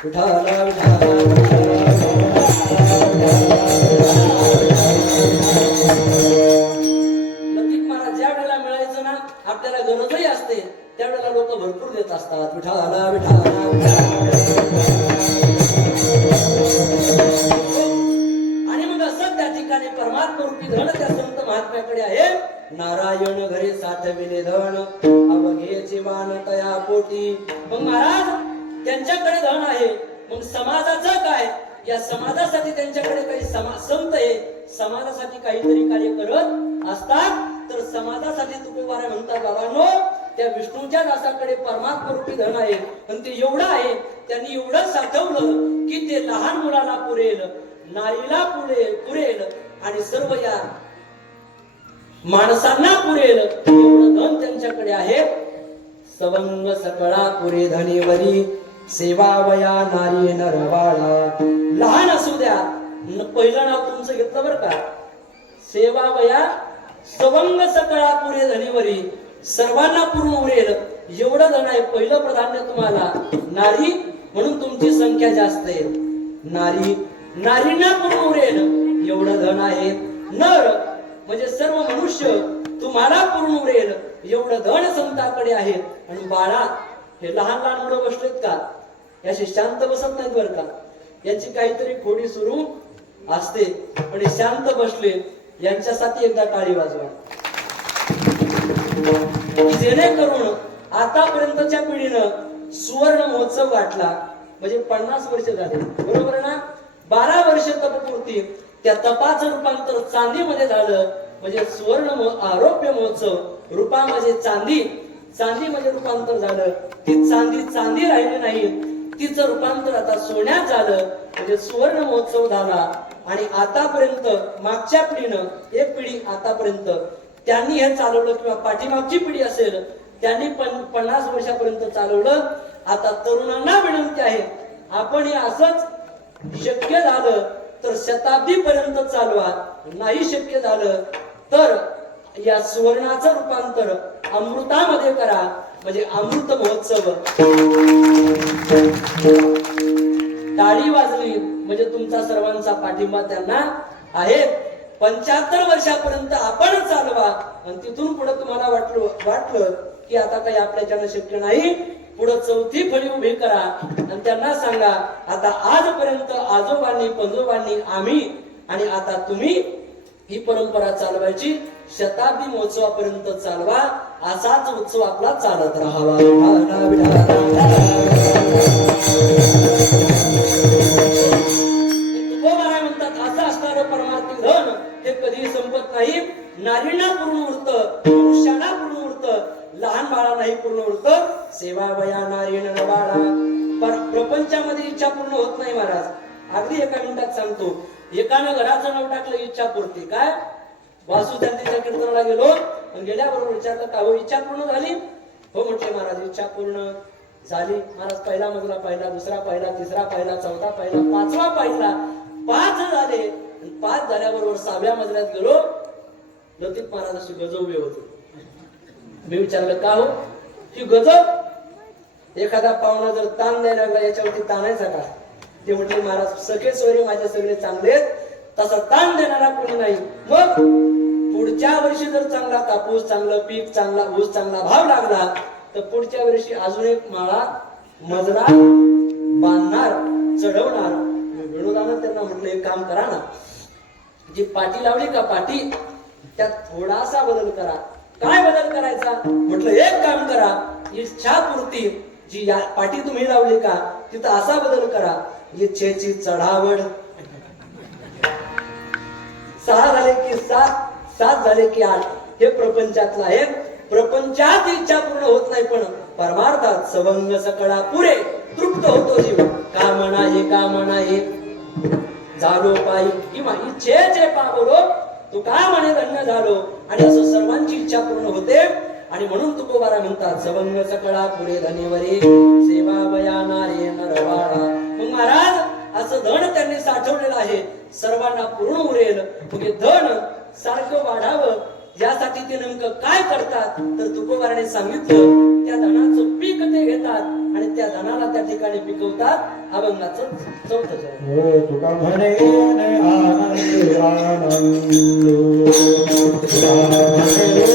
विठाला लतीफ महाराज ज्या वेळेला मिळायचं ना, आपल्याला गरजही असते, त्यावेळेला लोक भरपूर देत असतात. विठाला विठाला आणि मग असं त्या ठिकाणी परमात्मा रूपी धन त्या संत महात्म्याकडे आहे. नारायण घरी साठविले धन अवघेचे वाण तया पोटी. मग महाराज त्यांच्याकडे धन आहे, मग समाजाचं काय? या समाजासाठी त्यांच्याकडे काही संत आहे, समाजासाठी काहीतरी कार्य करत असतात, तर समाजासाठी तुकोबारा म्हणतात बाबांनो, त्या विष्णूच्या दासाकडे परमात्मा रूपी धन आहे आणि ते एवढं आहे, त्यांनी एवढं साठवलं की ते लहान मुलाला पुरेल, नारीला पुरेल आणि सर्व या माणसांना पुरेल एवढं धन त्यांच्याकडे आहे. सवंग सकळा पुरे धनेवरी, सेवावया नारी नरवाळा. लहान असू द्या, पहिलं नाव तुमचं घेतलं बरं का, सेवावया सवंग सकळा पुरे धनेवरी, सर्वांना पूर्ण उरेल एवढं धन आहे. पहिलं प्राधान्य तुम्हाला नारी, म्हणून तुमची संख्या जास्त आहे. नारींना पूर्ण उरेल एवढं धन आहे. नर म्हणजे सर्व मनुष्य तुम्हाला पूर्ण उरेल एवढं धन संताकडे आहे. आणि बाळा, हे लहान लहान मुलं बसलेत का, याशी शांत बसत नाहीत बरं का, यांची काहीतरी खोडी सुरू असते, पण हे शांत बसले, यांच्यासाठी एकदा टाळी वाजवा. जेणेकरून आतापर्यंतच्या पिढीनं सुवर्ण महोत्सव गाठला, म्हणजे 50 वर्ष झाले बरोबर ना. 12 वर्ष तपपूर्ती, त्या तपाचं रूपांतर चांदीमध्ये झालं, म्हणजे सुवर्ण आरोग्य महोत्सव, रूपामध्ये चांदीमध्ये रूपांतर झालं. ती चांदी राहिली नाही, तिचं रूपांतर आता सोन्यात झालं, म्हणजे सुवर्ण महोत्सव झाला. आणि आतापर्यंत मागच्या पिढीनं, एक पिढी आतापर्यंत त्यांनी हे चालवलं, किंवा पाठीमागची पिढी असेल त्यांनी 50 वर्षापर्यंत चालवलं. आता तरुणांना विनंती आहे, आपण हे असंच शक्य झालं तर शताब्दी पर्यंत चालवा, नाही शक्य झालं तर या सुवर्णाचं रूपांतर अमृतामध्ये करा, म्हणजे अमृत महोत्सव. टाळी वाजली म्हणजे तुमचा सर्वांचा पाठिंबा त्यांना आहे. 75 वर्षापर्यंत आपण चालवा, आणि तिथून पुढे तुम्हाला वाटलं की आता काही आपल्याच्यानं शक्य नाही, पुढे 4थी फळी उभी करा आणि त्यांना सांगा, आता आजपर्यंत आजोबांनी पंजोबांनी आम्ही आणि आता तुम्ही ही परंपरा चालवायची, शताब्दी महोत्सवापर्यंत चालवा, असाच उत्सव आपला चालत राहावा. तुकोबारा म्हणतात, असं असणारं परमार्थिक धन हे कधीही संपत नाही. नारींना पूर्ण उरतं, पुरुषांना पूर्ण उरतं, लहान बाळांनाही पूर्ण उरतं. सेवावया नारी नरवाळा. प्रपंचामध्ये इच्छा पूर्ण होत नाही महाराज. अगदी एका मिनिटात सांगतो, एकानं घराचं नाव टाकलं इच्छा पूर्ती. काय वासुदेवाच्या कीर्तनाला गेलो, गेल्याबरोबर विचारलं, का हो इच्छा पूर्ण झाली? हो म्हटले महाराज, इच्छा पूर्ण झाली. महाराज पहिला मजला पाहिला, दुसरा पाहिला, तिसरा पाहिला, चौथा पाहिला, 5वा पाहिला. 5 झाले. 5 झाल्याबरोबर 6व्या मजल्यात गेलो, लतीफ महाराज अशी गजब उभे होते. मी विचारलं, का हो ही गजब? एखादा पाहुणा जर ताण द्यायला लागला, याच्यावरती ताणायचा का? ते म्हटले, महाराज सगळे सोयरे माझे सगळे चांगले, तसा ताण देणारा कोणी नाही. मग पुढच्या वर्षी जर चांगला कापूस, चांगलं पीक, चांगला ऊस, चांगला भाव लागला, तर पुढच्या वर्षी अजून एक माळा मजरा बांधणार, चढवणार. विनोदानं त्यांना म्हटलं, एक काम करा ना, जी पाटी लावली का पाटी, त्यात थोडासा बदल करा. काय बदल करायचा? म्हटलं, एक काम करा, इच्छा पूर्ती जी या पाठी तुम्ही लावली का, तिथं असा बदल करा, इच्छेची चढावड. 6 झाले की 7, 7 झाले की 8. हे प्रपंचातलं आहे. प्रपंचात इच्छा पूर्ण होत नाही, पण परमार्थात सवंग सकळा पुरे तृप्त होतो जीव. कामना हे झालो पायी, किंवा इच्छेचे पावलो तू का म्हणे धन्य झालो. आणि असं सर्वांची इच्छा पूर्ण होते. आणि म्हणून तुकोबारा म्हणतात, सवंग सकळा पुरे धनेवरे, सेवावया नारी नरवाळा. मग महाराज असं धन त्यांनी साठवलेलं आहे, सर्वांना पूर्ण उरेल. मग हे धन सारखं वाढावं, यासाठी ते नेमकं काय करतात, तर तुकोबाराने सांगितलं, त्या धनाचं पीक ते घेतात आणि त्या धनाला त्या ठिकाणी पिकवतात. अभंगाचं 4थं चरण. तुका म्हणे आनंद आनंद, तुका म्हणे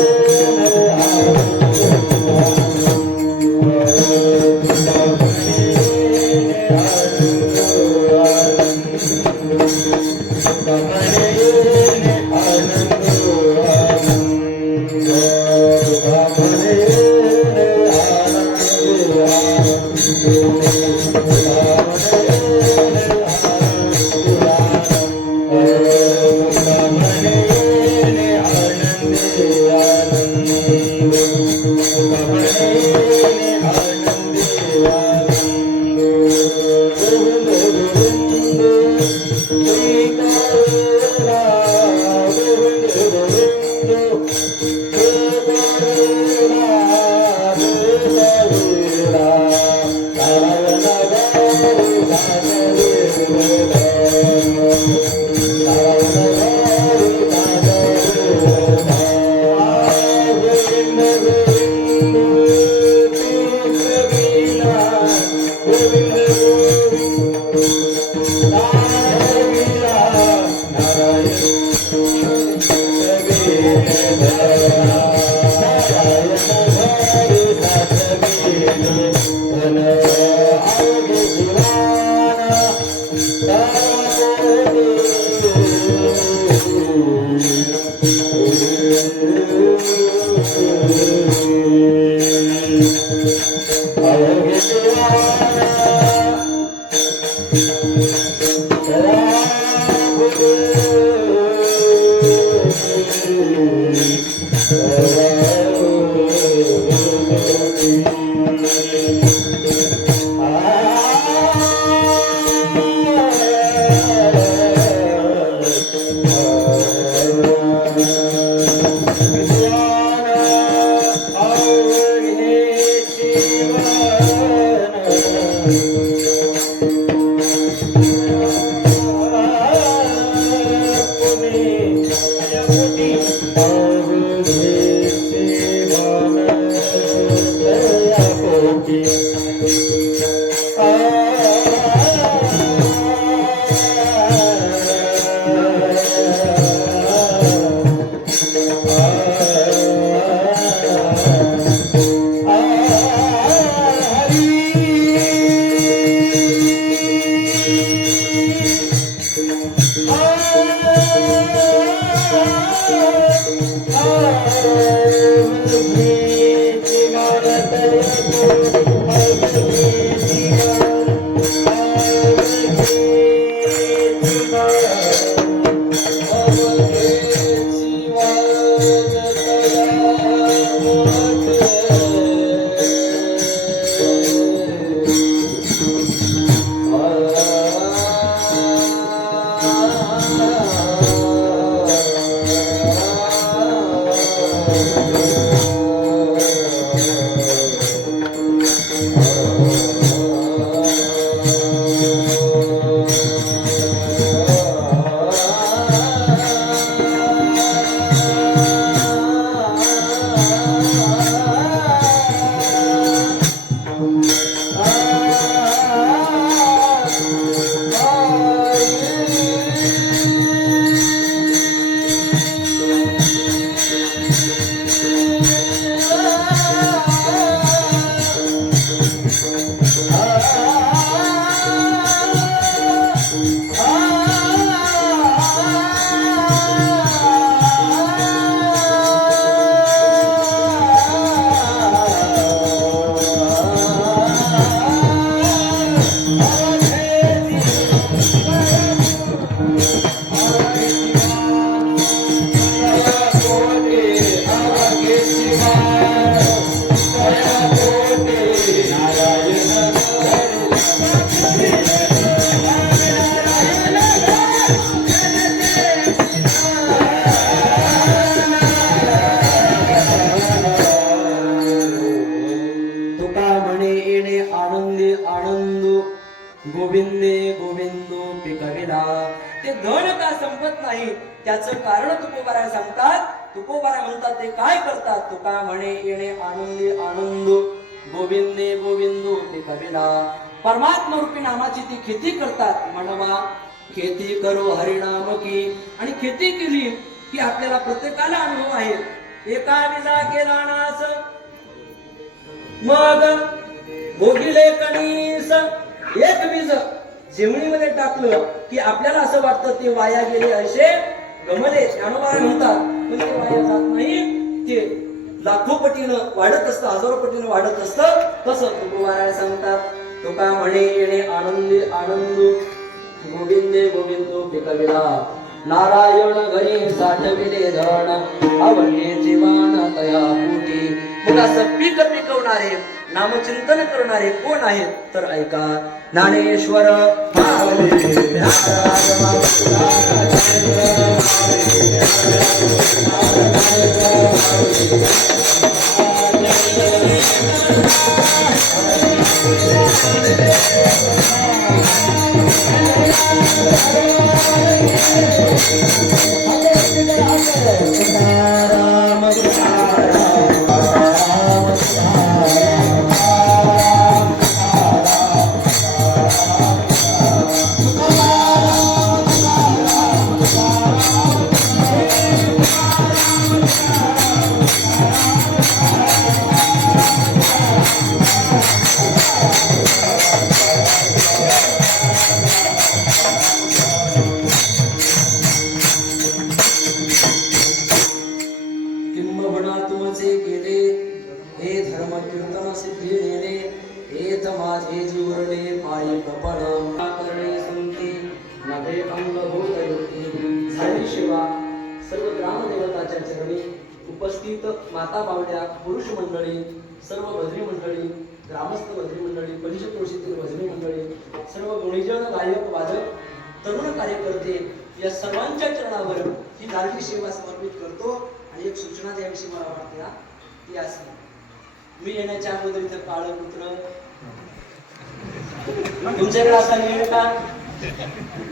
गोविंदे गोविंदो पिकविला. ते धन का संपत नाही त्याचं कारण तुकोबाराय सांगतात. तुकोबाराय म्हणतात ते काय करतात. तुका म्हणे येणे आनंदी आनंद गोविंदे गोविंदो पिकविला. परमात्मा रूपी नामाची ती खेती करतात. म्हणवा खेती करो हरिनाम की. आणि खेती केली की आपल्याला प्रत्येकाला अनुभव आहे. एका विजा केला नास मग भोगिले कणीस. एक बीज जमिनीमध्ये टाकलं की आपल्याला असं वाटतं ते वाया गेले असे गमले. ज्ञानोबा म्हणतात पण ते वाया जात नाही. ते लाखो पटीनं वाढत असतं, हजारो पटीनं वाढत असतं. तसं तुकोबाराय सांगतात. तुका म्हणे येणे आनंदी आनंद गोविंदे गोविंदो पिकविला. नारायण घरी साठविले धन आवडले मान तया पोटी. मग असं पीक पिकवणारे नामचिंतन करणारे कोण आहेत तर ऐका. ज्ञानेश्वर माऊली किंबहुना तुमचे गेले हे धर्म कीर्तन सिद्धी नेले हेत माझे जीवरले पायी कपण करणे सुनती नभे अंगभूत युक्ती झाली शिवा सर्व ग्रामदेवताच्या चरणी उपस्थित माता बावड्या पुरुष मंडळी सर्व भजनी मंडळी ग्रामस्थ भजनी मंडळी पंचक्रोशीतील भजनी मंडळी सर्व गुणीजन गायक वादक तरुण कार्यकर्ते या सर्वांच्या चरणावर ही लाडकी सेवा समर्पित करतो. आणि एक सूचना द्याविषयी मला वाटते ना ती अशी, मी येण्याच्या अगोदर इथं काळं कुत्र तुमच्याकडे असा नियम का?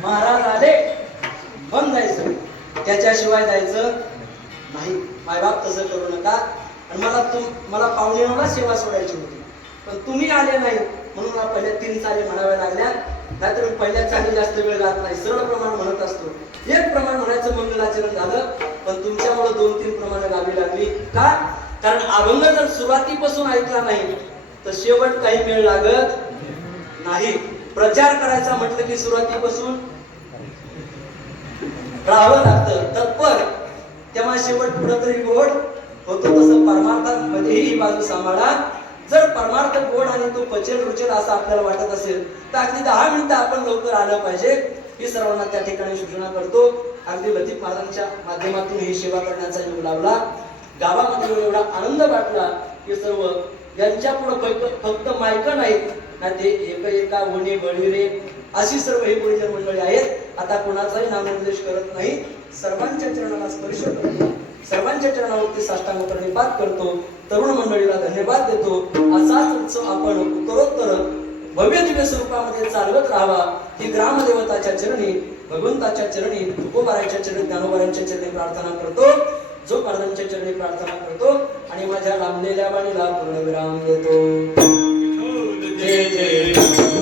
महाराज आले बंद जायचं, त्याच्याशिवाय जायचं नाही. मायबाप तसं करू नका. आणि मला पाहुण्याला सेवा सोडायची होती, पण तुम्ही आले नाही म्हणून मला पहिल्या 3 चाली म्हणाव्या लागल्या. नाहीतर पहिल्या चाली जास्त वेळ जात नाही, सरळ प्रमाण म्हणत असतो. एक प्रमाण म्हणायचं मंगलाचरण झालं, पण तुमच्यामुळे 2-3 प्रमाणे गावी लागली का? कारण अभंग जर सुरुवातीपासून ऐकला नाही तर शेवट काही वेळ लागत नाही. प्रचार करायचा म्हटलं की सुरुवातीपासून राहावं लागतं तत्पर, तेव्हा शेवट पुढे तरी गोड होतो. तसं परमार्थामध्ये ही बाजू सांभाळा. जर परमार्थ गोड आणि तो पचेल रुचेल असं आपल्याला वाटत असेल तर अगदी 10 मिनिटं आपण लवकर आलं पाहिजे. ही सर्वांना त्या ठिकाणी सूचना करतो. अगदी लतीफ महाराजांच्या माध्यमातून ही सेवा करण्याचा योग लाभला. गावामध्ये एवढा आनंद वाटला की सर्व यांच्या पुढे फक्त मायक नाहीत ना, ते एका वणी बळीरे अशी सर्व ही गुरुजन मंडळी आहेत. आता कोणाचाही नामनिर्देश करत नाही, सर्वांच्या चरणाला स्पर्श करतो, सर्वांच्या चरणावरती साष्टांग प्रणिपात करतो. तरुण मंडळीला धन्यवाद देतो. असाच उत्सव आपण उत्तरोत्तर भव्य दिव्य स्वरूपामध्ये चालवत राहावा ही ग्रामदेवताच्या चरणी, भगवंताच्या चरणी, तुकोबाराच्या चरणी, ज्ञानोबारांच्या चरणी प्रार्थना करतो. जो महाराजांच्या चरणी प्रार्थना करतो आणि माझ्या लांबलेल्या वाणीला पूर्णविराम देतो. जय जय